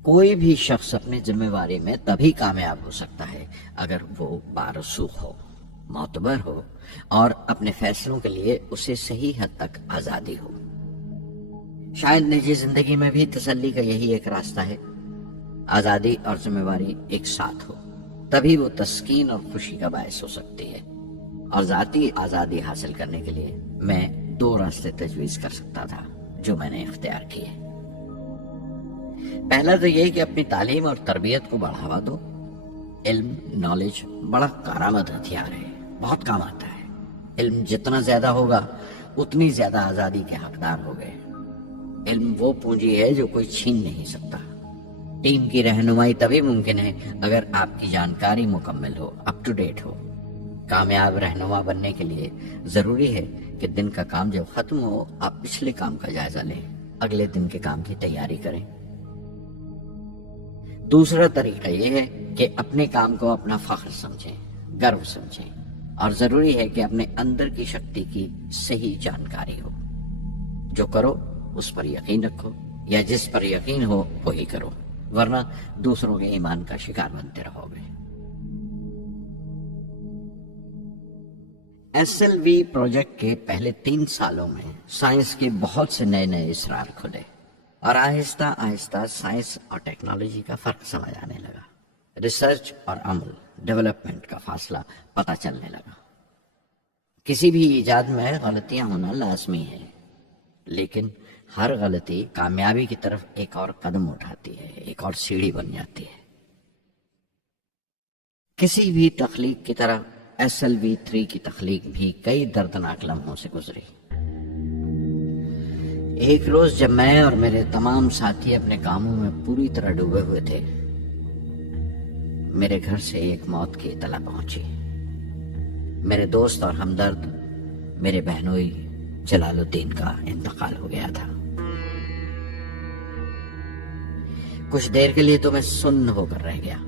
कोई भी शख्स अपनी जिम्मेवारी में तभी कामयाब हो सकता है अगर वो बारसूख हो, मोतबर हो और अपने फैसलों के लिए उसे सही हद तक आजादी हो। शायद निजी जिंदगी में भी तसल्ली का यही एक रास्ता है, आजादी और जिम्मेवारी एक साथ हो, तभी वो तस्कीन और खुशी का बायस हो सकती है। और जाती आजादी हासिल करने के लिए मैं 2 रास्ते तजवीज कर सकता था जो मैंने इख्तियार किए। पहला तो यह कि अपनी तालीम और तरबियत को बढ़ावा दो। इल्म, नॉलेज बड़ा कारआमद हथियार है, बहुत काम आता है। इल्म जितना ज्यादा होगा उतनी ज्यादा आजादी के हकदार हो गए। इल्म वो पूंजी है जो कोई छीन नहीं सकता। टीम की रहनुमाई तभी मुमकिन है अगर आपकी जानकारी मुकम्मल हो, अप टू डेट हो। कामयाब रहनुमा बनने के लिए जरूरी है कि दिन का काम जब खत्म हो आप पिछले काम का जायजा लें, अगले दिन के काम की तैयारी करें। दूसरा तरीका यह है कि अपने काम को अपना फख्र समझें, गर्व समझें और जरूरी है कि अपने अंदर की शक्ति की सही जानकारी हो। जो करो उस पर यकीन रखो या जिस पर यकीन हो वही करो, वरना दूसरों के ईमान का शिकार बनते रहोगे। SLV प्रोजेक्ट के पहले 3 सालों में साइंस के बहुत से नए नए इसरार खुले और आहिस्ता आहिस्ता साइंस और टेक्नोलॉजी का फर्क समझ आने लगा। रिसर्च और अमल, डेवलपमेंट का फासला पता चलने लगा। किसी भी इजाद में गलतियां होना लाजमी है, लेकिन हर गलती कामयाबी की तरफ एक और कदम उठाती है, एक और सीढ़ी बन जाती है। किसी भी तख्लीक की तरह SLV-3 की तख्लीक भी कई दर्दनाक लम्हों से गुजरी। एक रोज जब मैं और मेरे तमाम साथी अपने कामों में पूरी तरह डूबे हुए थे, मेरे घर से एक मौत की इतला पहुंची। मेरे दोस्त और हमदर्द मेरे बहनोई जलालुद्दीन का इंतकाल हो गया था। कुछ देर के लिए तो मैं सुन्न होकर रह गया,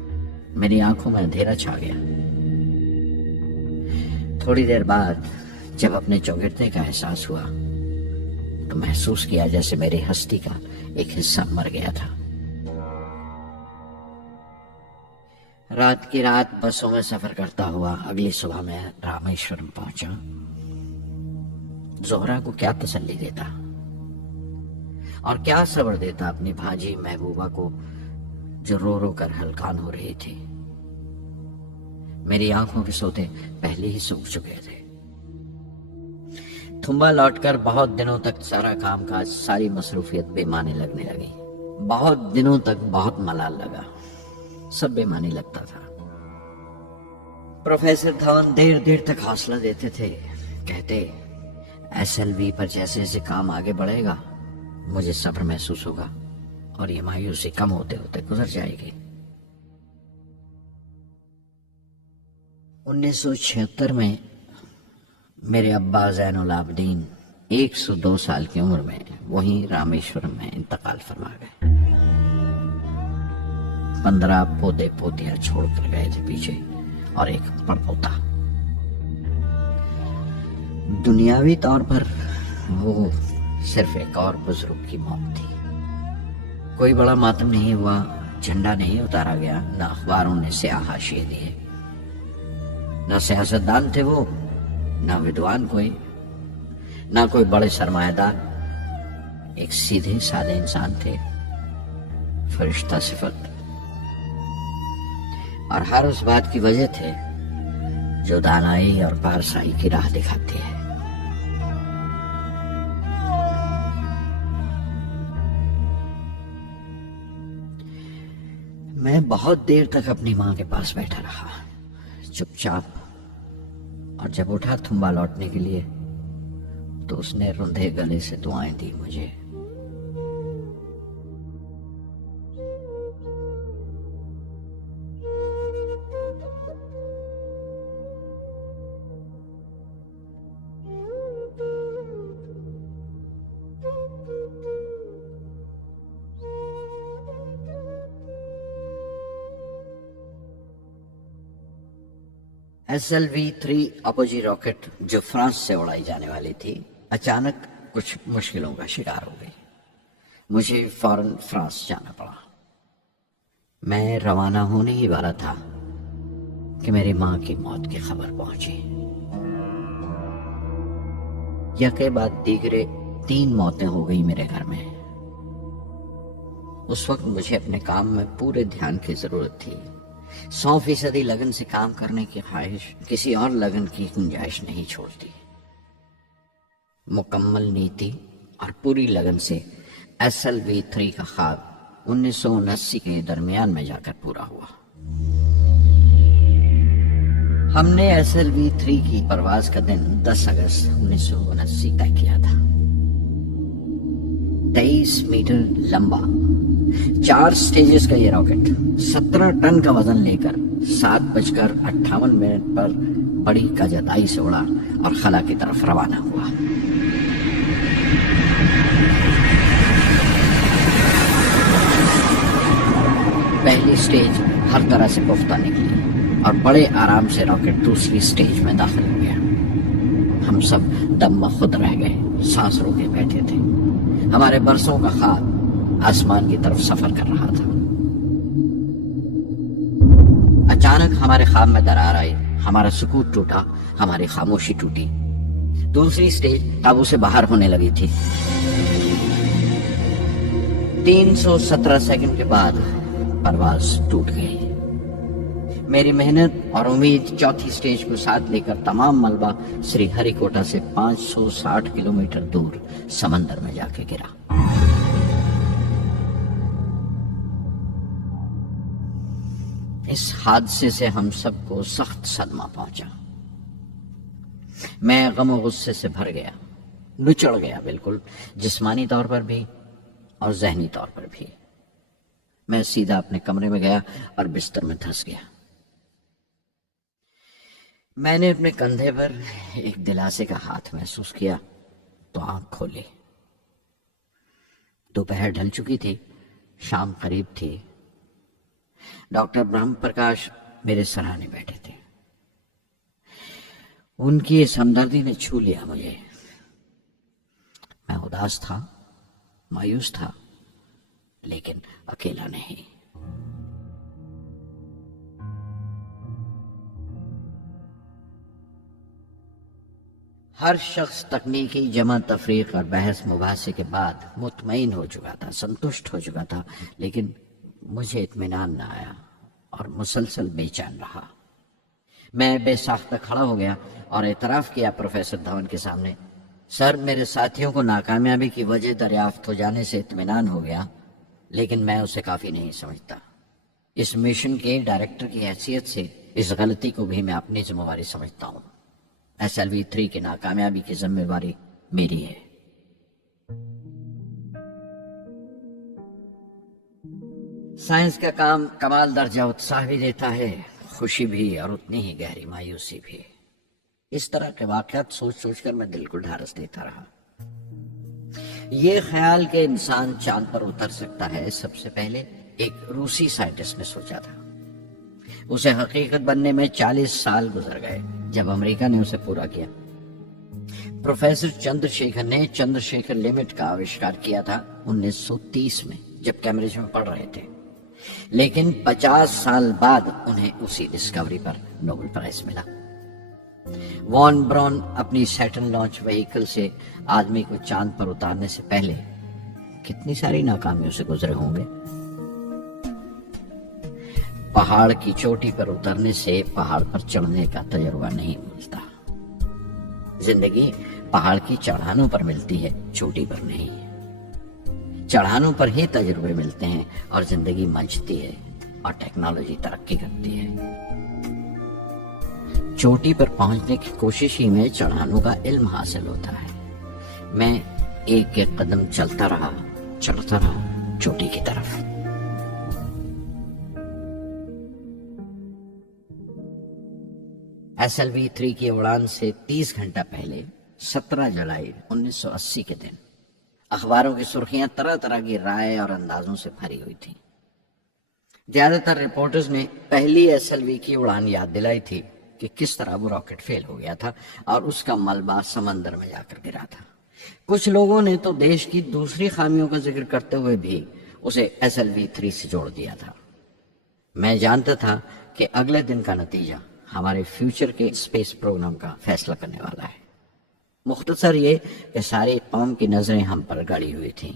मेरी आंखों में अंधेरा छा गया। थोड़ी देर बाद जब अपने चौगिरदे का एहसास हुआ तो महसूस किया जैसे मेरी हस्ती का एक हिस्सा मर गया था। रात की रात बसों में सफर करता हुआ अगली सुबह मैं रामेश्वरम पहुंचा। जोहरा को क्या तसल्ली देता और क्या सब्र देता अपनी भांजी महबूबा को जो रो रो कर हलकान हो रही थी। मेरी आंखों के सोते पहले ही सूख चुके थे। थुम्बा लौटकर बहुत दिनों तक सारा कामकाज, सारी मसरूफियत बेमानी लगने लगी। बहुत दिनों तक बहुत मलाल लगा, सब बेमानी लगता था। प्रोफेसर धवन देर देर तक हौसला देते थे, कहते SLV पर जैसे जैसे काम आगे बढ़ेगा मुझे सब्र महसूस होगा और ये मायूसी कम होते होते गुजर जाएगी। 1976 में मेरे अब्बा ज़ैनुल आबदीन 102 साल की उम्र में वहीं रामेश्वरम में इंतकाल फरमा गए। 15 पोते पोतियां छोड़कर गए थे पीछे और एक पड़पोता। दुनियावी तौर पर वो सिर्फ एक और बुजुर्ग की मौत थी। कोई बड़ा मातम नहीं हुआ, झंडा नहीं उतारा गया, न अखबारों ने स्याह हाशिए दिए। न सियासतदान थे वो, न विद्वान कोई, न कोई बड़े सरमाएदार। एक सीधे साधे इंसान थे, फरिश्ता सिफत। और हर उस बात की वजह थे जो दानाई और पारसाई की राह दिखाती है। मैं बहुत देर तक अपनी मां के पास बैठा रहा, चुपचाप। और जब उठा थुम्बा लौटने के लिए तो उसने रुंधे गले से दुआएं दी मुझे। SLV-3 अपोजी रॉकेट जो फ्रांस से उड़ाई जाने वाली थी, अचानक कुछ मुश्किलों का शिकार हो गई। मुझे फौरन फ्रांस जाना पड़ा। मैं रवाना होने ही वाला था कि मेरी मां की मौत की खबर पहुंची। यके बाद दीगरे 3 मौतें हो गई मेरे घर में। उस वक्त मुझे अपने काम में पूरे ध्यान की जरूरत थी। 100% लगन से काम करने की ख्वाहिश किसी और लगन की गुंजाइश नहीं छोड़ती। मुकम्मल नीति और पूरी लगन से SLV-3 का ख्वाब 1979 के दरमियान में जाकर पूरा हुआ। हमने SLV-3 की परवाज का दिन 10 अगस्त 1979 तय किया था। 23 मीटर लंबा 4 स्टेजेस का ये रॉकेट 17 टन का वजन लेकर 7:58 पर बड़ी कजदाई से उड़ा और खला की तरफ रवाना हुआ। पहली स्टेज हर तरह से पुख्ता निकली और बड़े आराम से रॉकेट दूसरी स्टेज में दाखिल हो गया। हम सब दम खुद रह गए, सांस रोके बैठे थे। हमारे बरसों का ख्वाब आसमान की तरफ सफर कर रहा था। अचानक हमारे ख्वाब में दरार आई, हमारा सुकूत टूटा, हमारी खामोशी टूटी। दूसरी स्टेज काबू से बाहर होने लगी थी। 317 सेकंड के बाद परवाज टूट गई। मेरी मेहनत और उम्मीद चौथी स्टेज को साथ लेकर तमाम मलबा श्रीहरिकोटा से 560 किलोमीटर दूर समंदर में जाके गिरा। इस हादसे से हम सबको सख्त सदमा पहुंचा। मैं गम और गुस्से से भर गया, नुचड़ गया, बिल्कुल जिस्मानी तौर पर भी और जहनी तौर पर भी। मैं सीधा अपने कमरे में गया और बिस्तर में धंस गया। मैंने अपने कंधे पर एक दिलासे का हाथ महसूस किया तो आंख खोली। दोपहर ढल चुकी थी, शाम करीब थी। डॉक्टर ब्रह्म प्रकाश मेरे सराहने बैठे थे। उनकी इस हमदर्दी ने छू लिया मुझे। मैं उदास था, मायूस था, लेकिन अकेला नहीं। हर शख्स तकनीकी जमा तफरीक और बहस मुबासे के बाद मुतमईन हो चुका था, संतुष्ट हो चुका था, लेकिन मुझे इत्मीनान न आया और मुसलसल बेचैन रहा। मैं बेसाख्ता खड़ा हो गया और एतराफ़ किया प्रोफेसर धवन के सामने, सर, मेरे साथियों को नाकामयाबी की वजह दरियाफ्त हो जाने से इत्मीनान हो गया, लेकिन मैं उसे काफ़ी नहीं समझता। इस मिशन के डायरेक्टर की हैसियत से इस गलती को भी मैं अपनी जिम्मेवारी समझता हूँ। SLV-3 की नाकामयाबी की जिम्मेवारी मेरी है। साइंस का काम कमाल दर्जा उत्साह भी देता है, खुशी भी और उतनी ही गहरी मायूसी भी। इस तरह के वाक़यात सोच सोच कर मैं दिल को ढारस देता रहा। ये ख्याल कि इंसान चांद पर उतर सकता है, सबसे पहले एक रूसी साइंटिस्ट ने सोचा था। उसे हकीकत बनने में 40 साल गुजर गए जब अमेरिका ने उसे पूरा किया। प्रोफेसर चंद्रशेखर ने चंद्रशेखर लिमिट का आविष्कार किया था 1930 में, जब कैम्ब्रिज में पढ़ रहे थे। लेकिन 50 साल बाद उन्हें उसी डिस्कवरी पर नोबेल प्राइज मिला। वॉन ब्राउन अपनी सैटर्न लॉन्च व्हीकल से आदमी को चांद पर उतारने से पहले कितनी सारी नाकामियों से गुजरे होंगे। पहाड़ की चोटी पर उतरने से पहाड़ पर चढ़ने का तजुर्बा नहीं मिलता। जिंदगी पहाड़ की चढ़ानों पर मिलती है, चोटी पर नहीं। चढ़ानों पर ही तजुर्बे मिलते हैं और जिंदगी मंचती है और टेक्नोलॉजी तरक्की करती है। चोटी पर पहुंचने की कोशिश ही में चढ़ानों का इल्म हासिल होता है। میں ایک ایک قدم چلتا رہا چوٹی کی طرف. SLV-3 کی اڑان سے 30 گھنٹہ پہلے 17 جولائی 1980 کے دن اخباروں کی سرخیاں طرح طرح کی رائے اور اندازوں سے بھری ہوئی تھیں. زیادہ تر رپورٹرز نے پہلی SLV کی اڑان یاد دلائی تھی کہ کس طرح وہ راکٹ فیل ہو گیا تھا اور اس کا ملبہ سمندر میں جا کر گرا تھا. کچھ لوگوں نے تو دیش کی دوسری خامیوں کا ذکر کرتے ہوئے بھی اسے SLV-3 سے جوڑ دیا تھا. میں جانتا تھا کہ اگلے دن کا نتیجہ ہمارے فیوچر کے اسپیس پروگرام کا فیصلہ کرنے والا ہے. مختصر یہ کہ ساری قوم کی نظریں ہم پر گڑی ہوئی تھیں.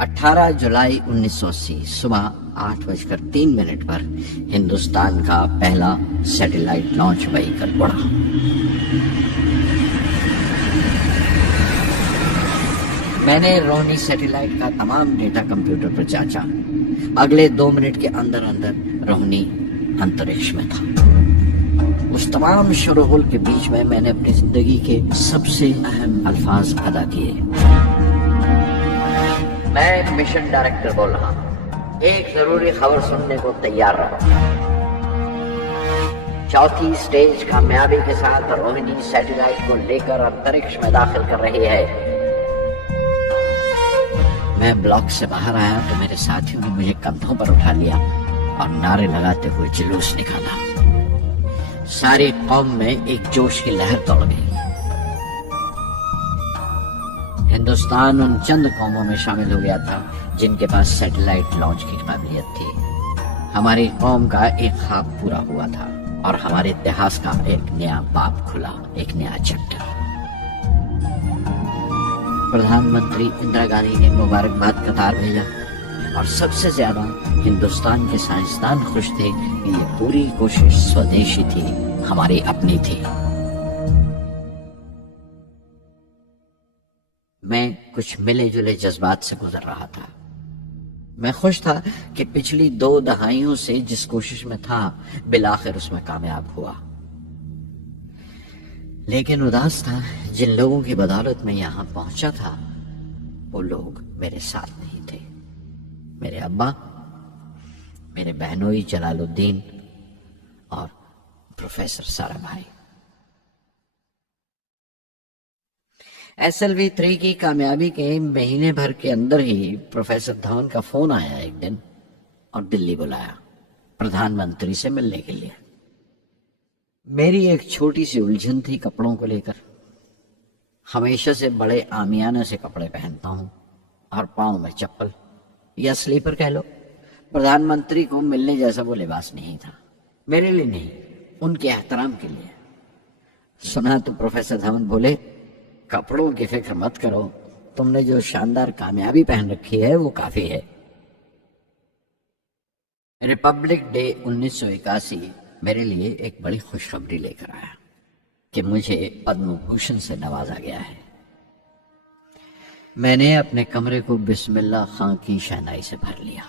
18 جولائی 1980 صبح 8:03 پر ہندوستان کا پہلا سیٹلائٹ لانچ وہیکل اڑا. میں نے روہنی سیٹلائٹ کا تمام ڈیٹا کمپیوٹر پر جانچا. اگلے 2 منٹ کے اندر روہنی انترکش میں تھا. اس تمام شور و غل کے بیچ میں نے اپنی زندگی کے سب سے اہم الفاظ ادا کیے. میں مشن ڈائریکٹر بول رہا ہوں. ایک ضروری خبر سننے کو تیار رہو. چوتھی سٹیج کامیابی کے ساتھ روہنی سیٹلائٹ کو لے کر انترکش میں داخل کر رہی ہے. میں بلاک سے باہر آیا تو میرے ساتھیوں نے مجھے کندھوں پر اٹھا لیا اور نعرے لگاتے ہوئے جلوس نکالا. ساری قوم میں ایک جوش کی لہر دوڑ گئی. ہندوستان ان چند قوموں میں شامل ہو گیا تھا جن کے پاس سیٹلائٹ لانچ کی قابلیت تھی. ہماری قوم کا ایک خواب پورا ہوا تھا اور ہمارے اتہاس کا ایک نیا باب کھلا, ایک نیا چیپٹر. پردھان منتری اندرا گاندھی نے مبارکباد کا تار بھیجا اور سب سے زیادہ ہندوستان کے سائنسدان خوش تھے کہ یہ پوری کوشش سودیشی تھی, ہماری اپنی تھی. میں کچھ ملے جلے جذبات سے گزر رہا تھا. میں خوش تھا کہ پچھلی 2 دہائیوں سے جس کوشش میں تھا بالآخر اس میں کامیاب ہوا. لیکن اداس تھا جن لوگوں کی بدولت میں یہاں پہنچا تھا وہ لوگ میرے ساتھ نہیں تھے. میرے ابا, میرے بہنوئی جلال الدین اور پروفیسر سارا بھائی. SLV-3 کی کامیابی کے مہینے بھر کے اندر ہی پروفیسر دھون کا فون آیا ایک دن اور دلی بلایا پردھان منتری سے ملنے کے لیے. میری ایک چھوٹی سی الجھن تھی کپڑوں کو لے کر. ہمیشہ سے بڑے عامیانہ سے کپڑے پہنتا ہوں اور پاؤں میں چپل یا سلیپر کہہ لو. پردھان منتری کو ملنے جیسا وہ لباس نہیں تھا. میرے لیے نہیں, ان کے احترام کے لیے. سنا تو پروفیسر دھون بولے, کپڑوں کی فکر مت کرو, تم نے جو شاندار کامیابی پہن رکھی ہے وہ کافی ہے. ریپبلک ڈے 1981 میرے لیے ایک بڑی خوشخبری لے کر آیا کہ مجھے پدم بھوشن سے نوازا گیا ہے. میں نے اپنے کمرے کو بسم اللہ خان کی شہنائی سے بھر لیا.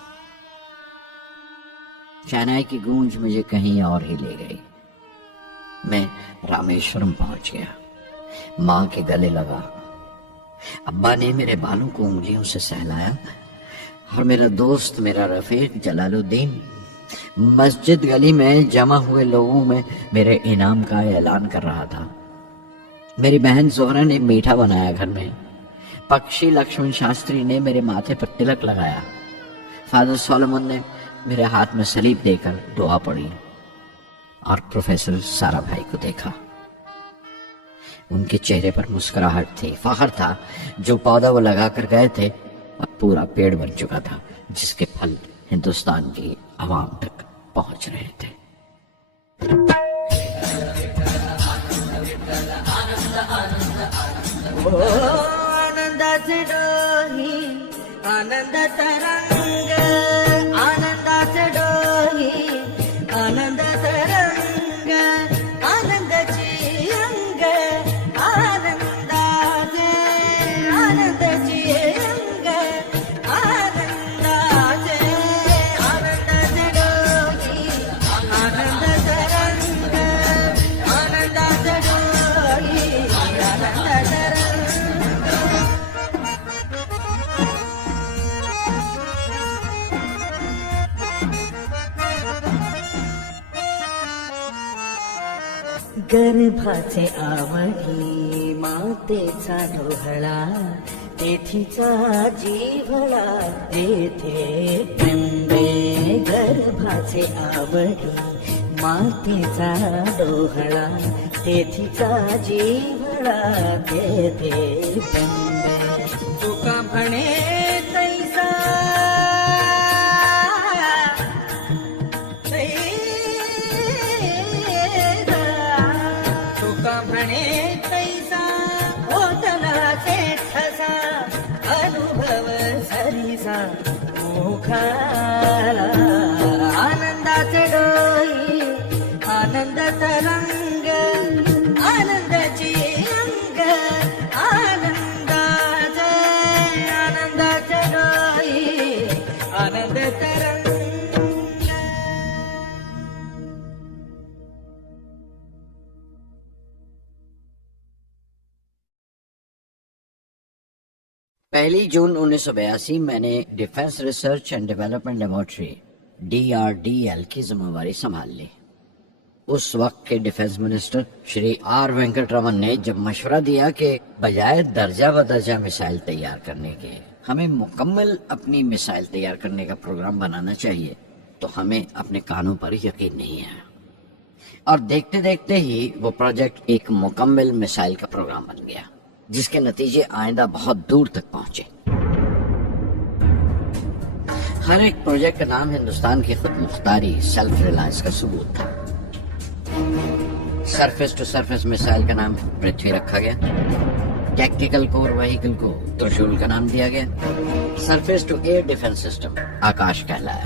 شہنائی کی گونج مجھے کہیں اور ہی لے گئی. میں رامیشورم پہنچ گیا, ماں کے گلے لگا. ابا نے میرے بالوں کو انگلیوں سے سہلایا اور میرا دوست, میرا رفیق جلال الدین مسجد گلی میں جمع ہوئے لوگوں میں میرے انعام کا اعلان کر رہا تھا. میری بہن زہرا نے میٹھا بنایا گھر میں. پکشی لکشمن شاستری نے میرے ماتھے پر تلک لگایا. فادر سولومن نے میرے ہاتھ میں سلیب دے کر دعا پڑھی اور پروفیسر سارا بھائی کو دیکھا. ان کے چہرے پر مسکراہٹ تھی, فخر تھا. جو پودا وہ لگا کر گئے تھے اب پورا پیڑ بن چکا تھا جس کے پھل ہندوستان کی عوام تک پہنچ رہے تھے. आनंदाचे डोही आनंद तरंग आनंदाचे डोही आनंद तरंग आनंदाची अंग आनंदाचे आनंदाची अंग आनंदाचे आनंदाचे डोही आनंद तरंग आनंदाचे डोही आनंद तरंग गर्भाचे आवडी मातेचा डोहळा तेथीचा जिव्हाळा तेथे प्रेमदे गर्भाचे आवडी मातेचा डोहळा तेथीचा जिव्हाळा तेथे प्रेमदे तुका म्हणे तैसा तुका म्हणे तैसा ओतलाचे ठसा अनुभव सरीसा मुखाला आनंदाचे डोई आनंद तरंग आनंदाची अंग आनंदाचे आनंदाचे डोई आनंद तरंग पहली जून 1982 मैंने defence research and development laboratory DRDL की जिम्मेवारी संभाल ली। उस वक्त के defence minister Shri R Venkataraman ने जब मशवरा दिया कि बजाय दर्जा बदर्जा मिसाइल तैयार करने के हमें मुकम्मल अपनी मिसाइल तैयार करने का प्रोग्राम बनाना चाहिए, तो हमें अपने कानों पर यकीन नहीं आया और देखते देखते ही वो प्रोजेक्ट एक मुकम्मल मिसाइल का प्रोग्राम बन गया, जिसके नतीजे आइंदा बहुत दूर तक पहुंचे। हर एक प्रोजेक्ट का नाम हिंदुस्तान की खुद मुख्तारी सेल्फ रिलायंस का सबूत था। सरफेस टू सरफेस मिसाइल का नाम पृथ्वी रखा गया, टैक्टिकल कोर व्हीकल को त्रिशूल का नाम दिया गया, surface to air defence system Akash कहलाया,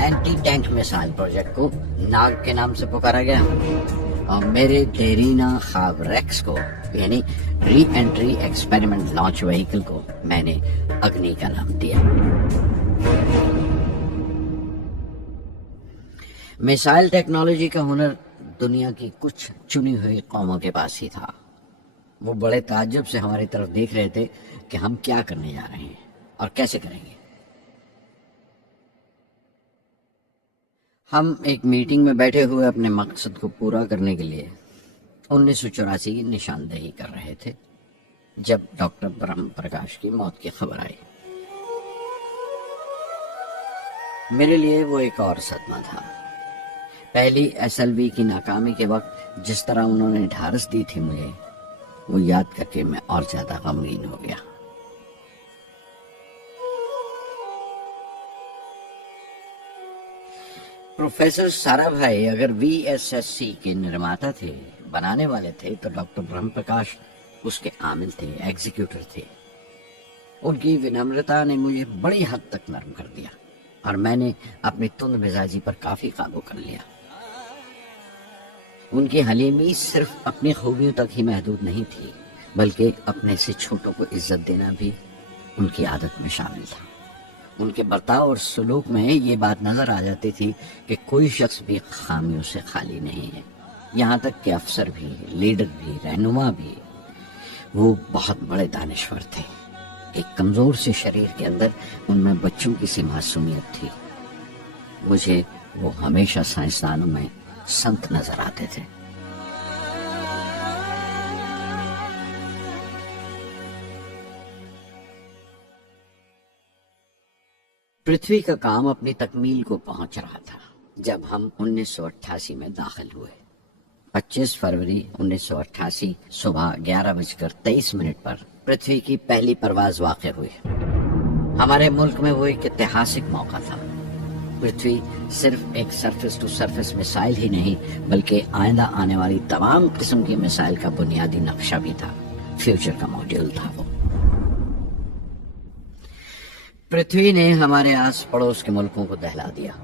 एंटी टैंक मिसाइल प्रोजेक्ट को नाग के नाम से पुकारा गया और मेरे देरीना ख्वाब रेक्स को यानी re entry experiment launch vehicle को मैंने अग्नि का नाम दिया। मिसाइल टेक्नोलॉजी का हुनर दुनिया की कुछ चुनी हुई कौमों के पास ही था। वो बड़े ताज्जुब से हमारी तरफ देख रहे थे कि हम क्या करने जा रहे हैं और कैसे करेंगे। हम एक मीटिंग में बैठे हुए अपने मकसद को पूरा करने के लिए 1984 की निशानदेही कर रहे थे जब डॉक्टर ब्रह्म प्रकाश की मौत की खबर आई। मेरे लिए वो एक और सदमा था। पहली SLV की नाकामी के वक्त जिस तरह उन्होंने ढारस दी थी मुझे, वो याद करके मैं और ज्यादा गमगीन हो गया। प्रोफेसर साराभाई अगर VSSC के निर्माता थे, बनाने वाले थे, तो डॉक्टर ब्रह्म प्रकाश उसके आमिल थे, एग्जीक्यूटर थे। उनकी विनम्रता ने मुझे बड़ी हद तक नरम कर दिया और मैंने अपनी तुंद मिजाजी पर काफी काबू कर लिया। उनकी हलीमी सिर्फ अपनी खूबियों तक ही महदूद नहीं थी, बल्कि अपने से छोटों को इज्जत देना भी उनकी आदत में शामिल था। उनके बर्ताव और सलूक में ये बात नजर आ जाती थी कि कोई शख्स भी खामियों से खाली नहीं है, यहाँ तक कि अफसर भी, लीडर भी, रहनुमा भी। वो बहुत बड़े दानिश्वर थे। एक कमजोर से शरीर के अंदर उनमें बच्चों की सी मासूमियत थी। मुझे वो हमेशा साइंसदानों में संत नजर आते थे। पृथ्वी का काम अपनी तकमील को पहुंच रहा था जब हम 1988 में दाखिल हुए। 25 फरवरी 1988 सुबह 11:23 पर पृथ्वी की पहली परवाज वाक़ हुई। हमारे मुल्क में वो एक ऐतिहासिक मौका था। पृथ्वी सिर्फ एक सरफेस टू सरफेस मिसाइल ही नहीं, बल्कि आइंदा आने वाली तमाम किस्म की मिसाइल का बुनियादी नक्शा भी था, फ्यूचर का मॉड्यूल था वो। पृथ्वी ने हमारे आस पड़ोस के मुल्कों को दहला दिया।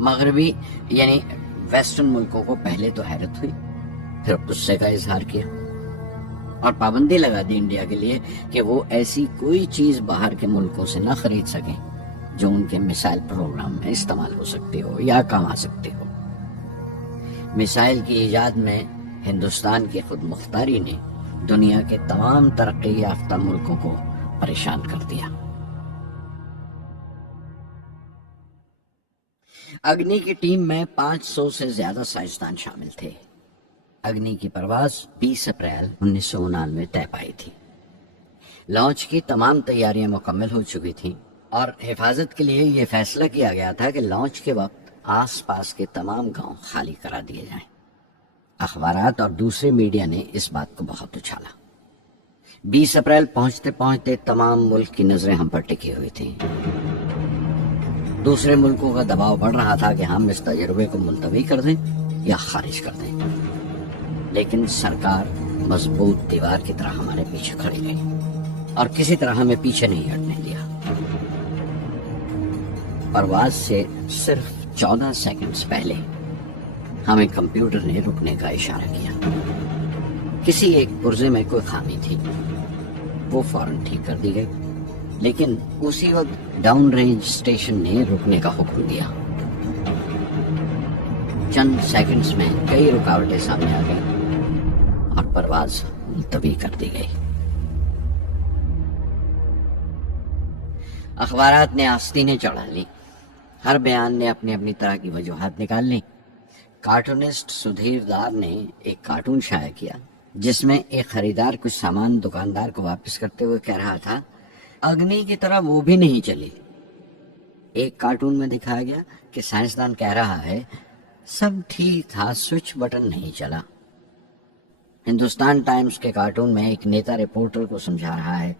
मगरबी यानी वेस्टर्न मुल्कों को पहले तो हैरत हुई, फिर गुस्से का इजहार किया और पाबंदी लगा दी इंडिया के लिए कि वो ऐसी कोई चीज बाहर के मुल्कों से न खरीद सके जो उनके मिसाइल प्रोग्राम में इस्तेमाल हो सकती हो या काम आ सकती हो। मिसाइल की इजाद में हिंदुस्तान की खुद मुख्तारी ने दुनिया के तमाम तरक्की याफ्ता मुल्कों को परेशान कर दिया। اگنی کی ٹیم میں 500 سے زیادہ سائنسدان شامل تھے. اگنی کی پرواز 20 اپریل 1999 طے پائی تھی. لانچ کی تمام تیاریاں مکمل ہو چکی تھیں اور حفاظت کے لیے یہ فیصلہ کیا گیا تھا کہ لانچ کے وقت آس پاس کے تمام گاؤں خالی کرا دیے جائیں. اخبارات اور دوسرے میڈیا نے اس بات کو بہت اچھالا. 20 اپریل پہنچتے پہنچتے تمام ملک کی نظریں ہم پر ٹکی ہوئی تھیں. دوسرے ملکوں کا دباؤ بڑھ رہا تھا کہ ہم اس تجربے کو ملتوی کر دیں یا خارج کر دیں. لیکن سرکار مضبوط دیوار کی طرح ہمارے پیچھے کھڑی رہی اور کسی طرح ہمیں پیچھے نہیں ہٹنے دیا. پرواز سے صرف 14 سیکنڈز پہلے ہمیں کمپیوٹر نے رکنے کا اشارہ کیا. کسی ایک پرزے میں کوئی خامی تھی، وہ فوراً ٹھیک کر دی گئی، لیکن اسی وقت ڈاؤن رینج اسٹیشن نے رکنے کا حکم دیا. چند سیکنڈز میں کئی رکاوٹیں سامنے آ گئی اور پرواز ملتوی کر دی گئی. اخبارات نے آستینیں چڑھا لی. ہر بیان نے اپنی اپنی طرح کی وجوہات نکال لی. کارٹونسٹ سدھیر دار نے ایک کارٹون شائع کیا جس میں ایک خریدار کچھ سامان دکاندار کو واپس کرتے ہوئے کہہ رہا تھا، اگنی کی طرح وہ بھی نہیں چلی. ایک کارٹون میں دکھایا گیا کہ سائنسدان کہہ رہا ہے، سب ٹھیک تھا، سوئچ بٹن نہیں چلا. ہندوستان ٹائمز کے کارٹون میں ایک نیتا رپورٹر کو سمجھا رہا ہے،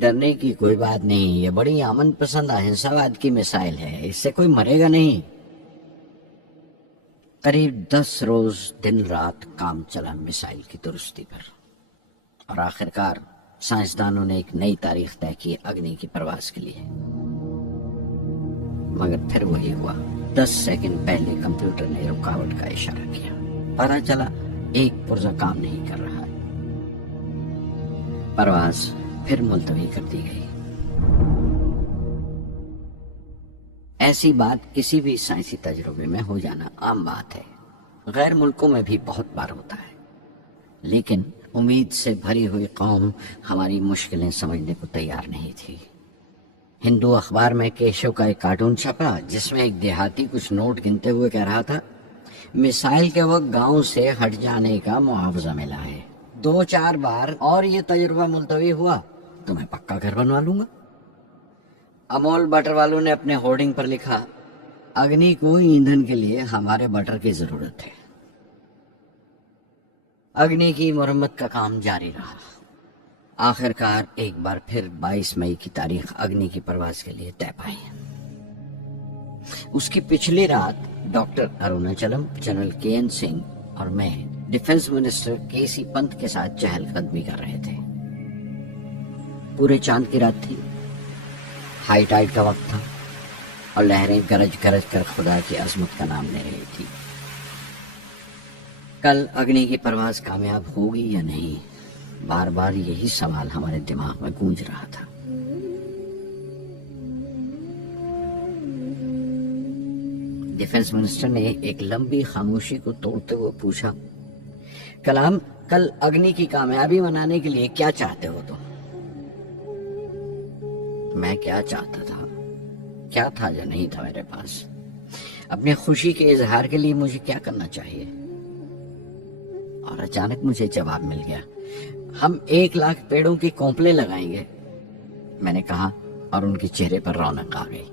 ڈرنے کی کوئی بات نہیں، یہ بڑی امن پسند اہنسا واد کی مثال ہے، اس سے کوئی مرے گا نہیں. قریب 10 روز دن رات کام چلا میزائل کی درستی پر اور آخرکار سائنسدانوں نے ایک نئی تاریخ طے کی اگنی کی پرواز کے لیے. مگر پھر وہی ہوا. 10 سیکنڈ پہلے کمپیوٹر نے رکاوٹ کا اشارہ کیا. پتہ چلا ایک پرزہ کام نہیں کر رہا ہے. پرواز پھر ملتوی کر دی گئی. ایسی بات کسی بھی سائنسی تجربے میں ہو جانا عام بات ہے. غیر ملکوں میں بھی بہت بار ہوتا ہے. لیکن امید سے بھری ہوئی قوم ہماری مشکلیں سمجھنے کو تیار نہیں تھی. ہندو اخبار میں کیشو کا ایک کارٹون چھپا جس میں ایک دیہاتی کچھ نوٹ گنتے ہوئے کہہ رہا تھا، میزائل کے وقت گاؤں سے ہٹ جانے کا معاوضہ ملا ہے. 2-4 بار اور یہ تجربہ ملتوی ہوا تو میں پکا گھر بنوا لوں گا. امول بٹر والوں نے اپنے ہورڈنگ پر لکھا، اگنی کو ایندھن کے لیے ہمارے بٹر کی ضرورت ہے. اگنی کی مرمت کا کام جاری رہا. آخرکار ایک بار پھر 22 مئی کی تاریخ اگنی کی پرواز کے لیے طے پائی. اس کی پچھلی رات ڈاکٹر اروناچلم، جنرل کے.این. سنگھ اور میں ڈیفنس منسٹر کے.سی. پنت کے ساتھ چہل قدمی کر رہے تھے. پورے چاند کی رات تھی، ہائی ٹائیڈ کا وقت تھا اور لہریں گرج گرج کر خدا کی عظمت کا نام لے رہی تھی. کل اگنی کی پرواز کامیاب ہوگی یا نہیں، بار بار یہی سوال ہمارے دماغ میں گونج رہا تھا. ڈیفنس منسٹر نے ایک لمبی خاموشی کو توڑتے ہوئے پوچھا، کلام، کل اگنی کی کامیابی منانے کے لیے کیا چاہتے ہو تم؟ میں کیا چاہتا تھا، کیا تھا جو نہیں تھا میرے پاس؟ اپنی خوشی کے اظہار کے لیے مجھے کیا کرنا چاہیے؟ اور اچانک مجھے جواب مل گیا، ہم 1,00,000 پیڑوں کی کونپلیں لگائیں گے. میں نے کہا اور ان کے چہرے پر رونق آ گئی.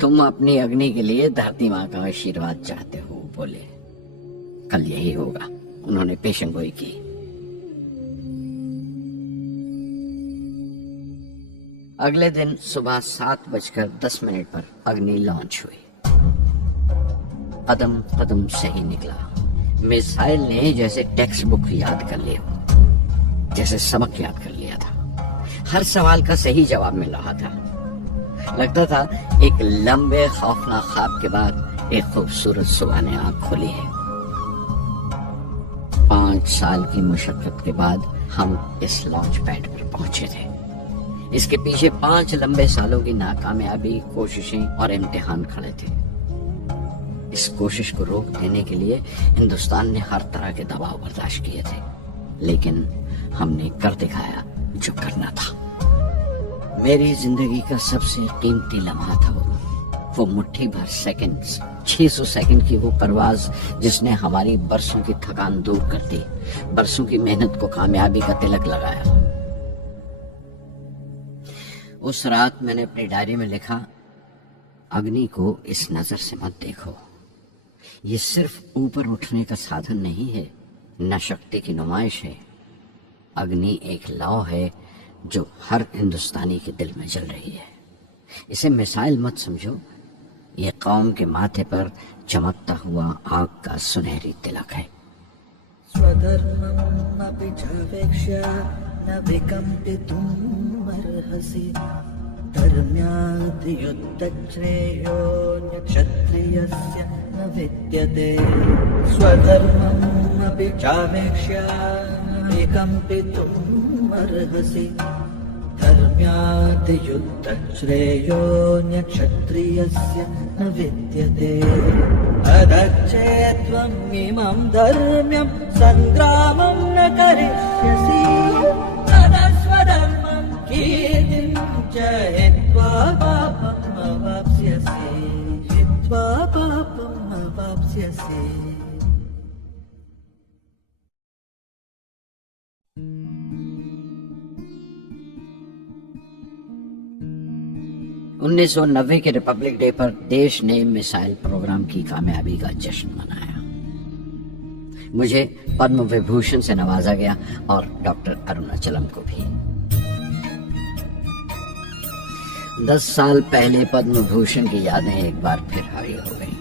تم اپنی اگنی کے لیے دھرتی ماں کا آشیرواد چاہتے ہو، بولے. کل یہی ہوگا. انہوں نے پیشن گوئی کی. اگلے دن صبح 7:10 پر اگنی لانچ ہوئی. قدم قدم صحیح نکلا. میزائل نے جیسے ٹیکسٹ بک یاد کر لیا، جیسے سبق یاد کر لیا تھا. ہر سوال کا صحیح جواب مل رہا تھا. لگتا تھا ایک لمبے خوفناک خواب کے بعد ایک خوبصورت صبح نے آنکھ کھولی ہے. 5 سال کی مشقت کے بعد ہم اس لانچ پیڈ پر پہنچے تھے. اس کے پیچھے 5 لمبے سالوں کی ناکامیابی، کوششیں اور امتحان کھڑے تھے. اس کوشش کو روک دینے کے لیے ہندوستان نے ہر طرح کے دباؤ برداشت کیے تھے، لیکن ہم نے کر دکھایا جو کرنا تھا. میری زندگی کا سب سے قیمتی لمحہ تھا وہ. वो मुट्ठी भर सेकंड्स, 600 सेकंड की वो परवाज जिसने हमारी बरसों की थकान दूर कर दी, बरसों की मेहनत को कामयाबी का तिलक लगाया। उस रात मैंने अपनी डायरी में लिखा, अग्नि को इस नजर से मत देखो, ये सिर्फ ऊपर उठने का साधन नहीं है, न शक्ति की नुमाइश है। अग्नि एक लौ है जो हर हिंदुस्तानी के दिल में जल रही है। इसे मिसाइल मत समझो, ये कौम के माथे पर चमकता हुआ आग का सुनहरी तिलक है। स्वधर्ममपि चावेक्ष्य न विकम्पितुमर्हसि, धर्म्याद्युद्धश्रेयो क्षत्रियस्य न विद्यते। स्वधर्ममपि चावेक्ष्य न विकम्पितुमर्हसि, धर्म्याद्युद्धश्रेयो क्षत्रियस्य न विद्यते। अदच्चेत्त्वम् इमं धर्म्यं सङ्ग्रामं न करिष्यसि, तदा स्वधर्मं कीर्तिं च हित्वा पापम् अवाप्स्यसि, हित्वा पापम् अवाप्स्यसि। 1990 के रिपब्लिक डे पर देश ने मिसाइल प्रोग्राम की कामयाबी का जश्न मनाया। मुझे पद्म विभूषण से नवाजा गया और डॉक्टर अरुणाचलम को भी। 10 साल पहले पद्म भूषण की यादें एक बार फिर हावी हो गई।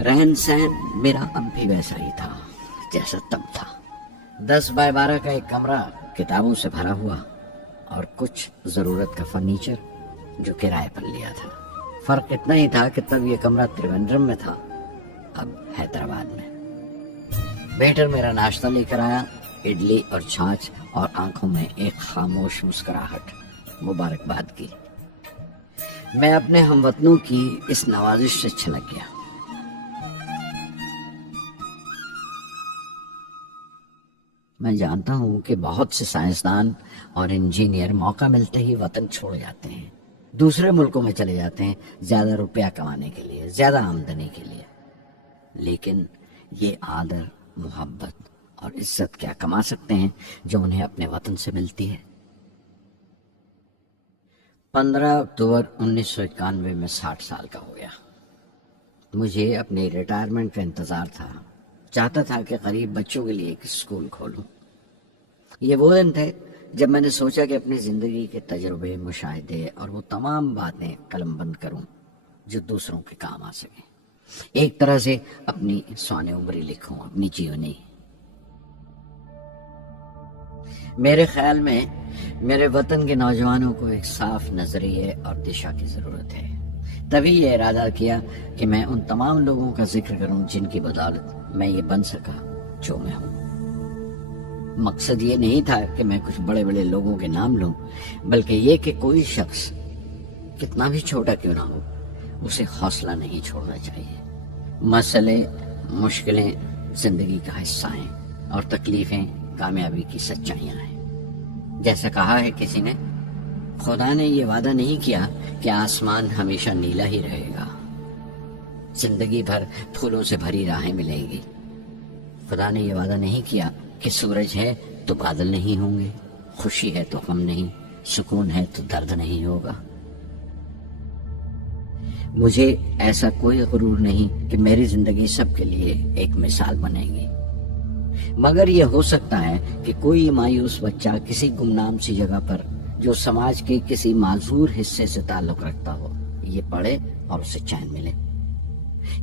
रहन सहन मेरा अब भी वैसा ही था जैसा तब था। 10 बाय 12 का एक कमरा किताबों से भरा हुआ और कुछ जरूरत का फर्नीचर जो किराए पर लिया था। फर्क इतना ही था कि तब ये कमरा त्रिवेंद्रम में था, अब हैदराबाद में। वेटर मेरा नाश्ता लेकर आया, इडली और छाछ, और आंखों में एक खामोश मुस्कुराहट, मुबारकबाद की। मैं अपने हमवतनों की इस नवाजिश से छलक गया। मैं जानता हूं कि बहुत से साइंसदान और इंजीनियर मौका मिलते ही वतन छोड़ जाते हैं, दूसरे मुल्कों में चले जाते हैं ज्यादा रुपया कमाने के लिए, ज्यादा आमदनी के लिए। लेकिन ये आदर, मोहब्बत और इज्जत क्या कमा सकते हैं जो उन्हें अपने वतन से मिलती है। 15 अक्टूबर 1991 में 60 साल का हो गया। मुझे अपने रिटायरमेंट का इंतजार था। चाहता था कि गरीब बच्चों के लिए एक स्कूल खोलूं। ये वो दिन थे जब मैंने सोचा कि अपनी जिंदगी के तजुर्बे, मुशाहिदे और वो तमाम बातें कलमबंद करूं जो दूसरों के काम आ सके। एक तरह से अपनी स्वाने उम्री लिखूं, अपनी जीवनी। मेरे ख्याल में मेरे वतन के नौजवानों को एक साफ नजरिए और दिशा की जरूरत है। तभी ये इरादा किया कि मैं उन तमाम लोगों का जिक्र करूं जिनकी बदौलत मैं ये बन सका जो मैं हूं। मकसद ये नहीं था कि मैं कुछ बड़े बड़े लोगों के नाम लूं, बल्कि ये कि कोई शख्स कितना भी छोटा क्यों ना हो, उसे हौसला नहीं छोड़ना चाहिए। मसले, मुश्किलें जिंदगी का हिस्सा हैं और तकलीफें कामयाबी की सच्चाइयां हैं। जैसा कहा है किसी ने, खुदा ने ये वादा नहीं किया कि आसमान हमेशा नीला ही रहेगा, जिंदगी भर फूलों से भरी राहें मिलेंगी। खुदा ने ये वादा नहीं किया कि सूरज है तो बादल नहीं होंगे, खुशी है तो गम नहीं, सुकून है तो दर्द नहीं होगा। मुझे ऐसा कोई गुरूर नहीं कि मेरी जिंदगी सबके लिए एक मिसाल बनेगी, मगर यह हो सकता है कि कोई मायूस बच्चा किसी गुमनाम सी जगह पर जो समाज के किसी माजूर हिस्से से ताल्लुक रखता हो, ये पढ़े और उसे चैन मिले,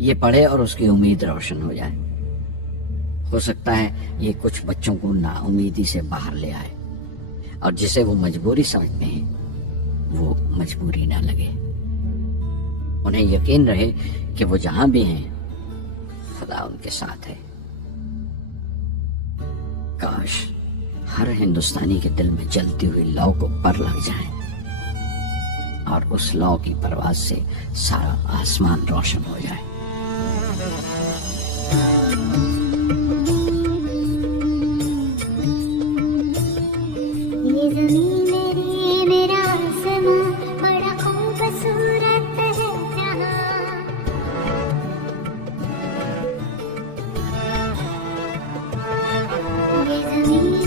ये पढ़े और उसकी उम्मीद रोशन हो जाए। हो सकता है ये कुछ बच्चों को नाउमीदी से बाहर ले आए और जिसे वो मजबूरी समझते हैं वो मजबूरी ना लगे। उन्हें यकीन रहे कि वो जहां भी हैं खुदा उनके साथ है। काश हर हिंदुस्तानी के दिल में जलती हुई लौ को पर लग जाए और उस लौ की परवाज से सारा आसमान रोशन हो जाए। ये ज़मीन मेरी, मेरा आसमां बड़ा खूबसूरत है।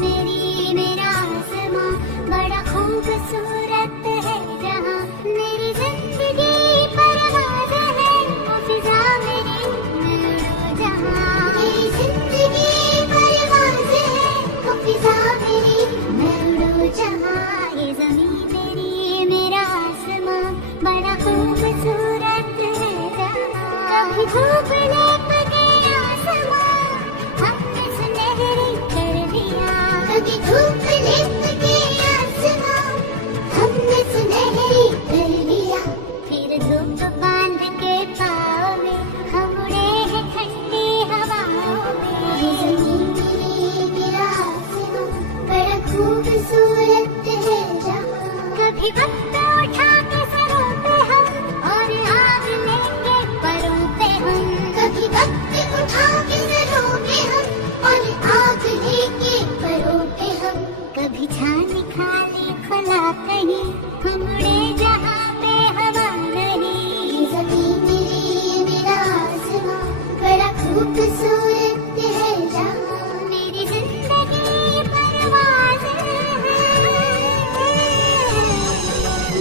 मेरी मेरा आसमां बड़ा खूबसूरत है जहां मेरी जिंदगी परवाज़ है वो फिजा मेरी मैं उड़ूं जहां मेरी जिंदगी परवाज़ है वो फिजा मेरी मैं उड़ूं जहां ये ज़मीं मेरी मेरा आसमां बड़ा खूबसूरत है जहां कभी धूप लेके आसमां हमने सुनहरी कर दिया कभी धूप लेके आसमां हमने सुनहरी कर दिया फिर धूप बांध के पाँव में हम उड़े हैं ठंडी हवाओं में ये ज़मीं मेरी मेरा आसमां बड़ा खूबसूरत है जहां कभी वक्त उठा के सरों पे हम और आग लेंगे परों पे हम कभी वक्त उठा के सरों पे हम और आग लेंगे परों पे हम कभी छानी खाली खुला कहीं हम उड़े जहां पे हवा नहीं ये ज़मीं मेरी मेरा आसमां बड़ा खूबसूरत है जहां मेरी जिंदगी परवाज़ है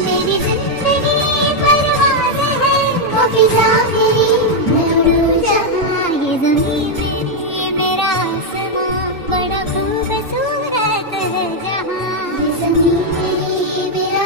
मेरी जिंदगी परवाज़ है वो फिजा मेरी मैं उड़ूं जहां ये ज़मीं मेरी मेरा आसमां बड़ा खूबसूरत है जहां ये ज़मीं मेरी मेरा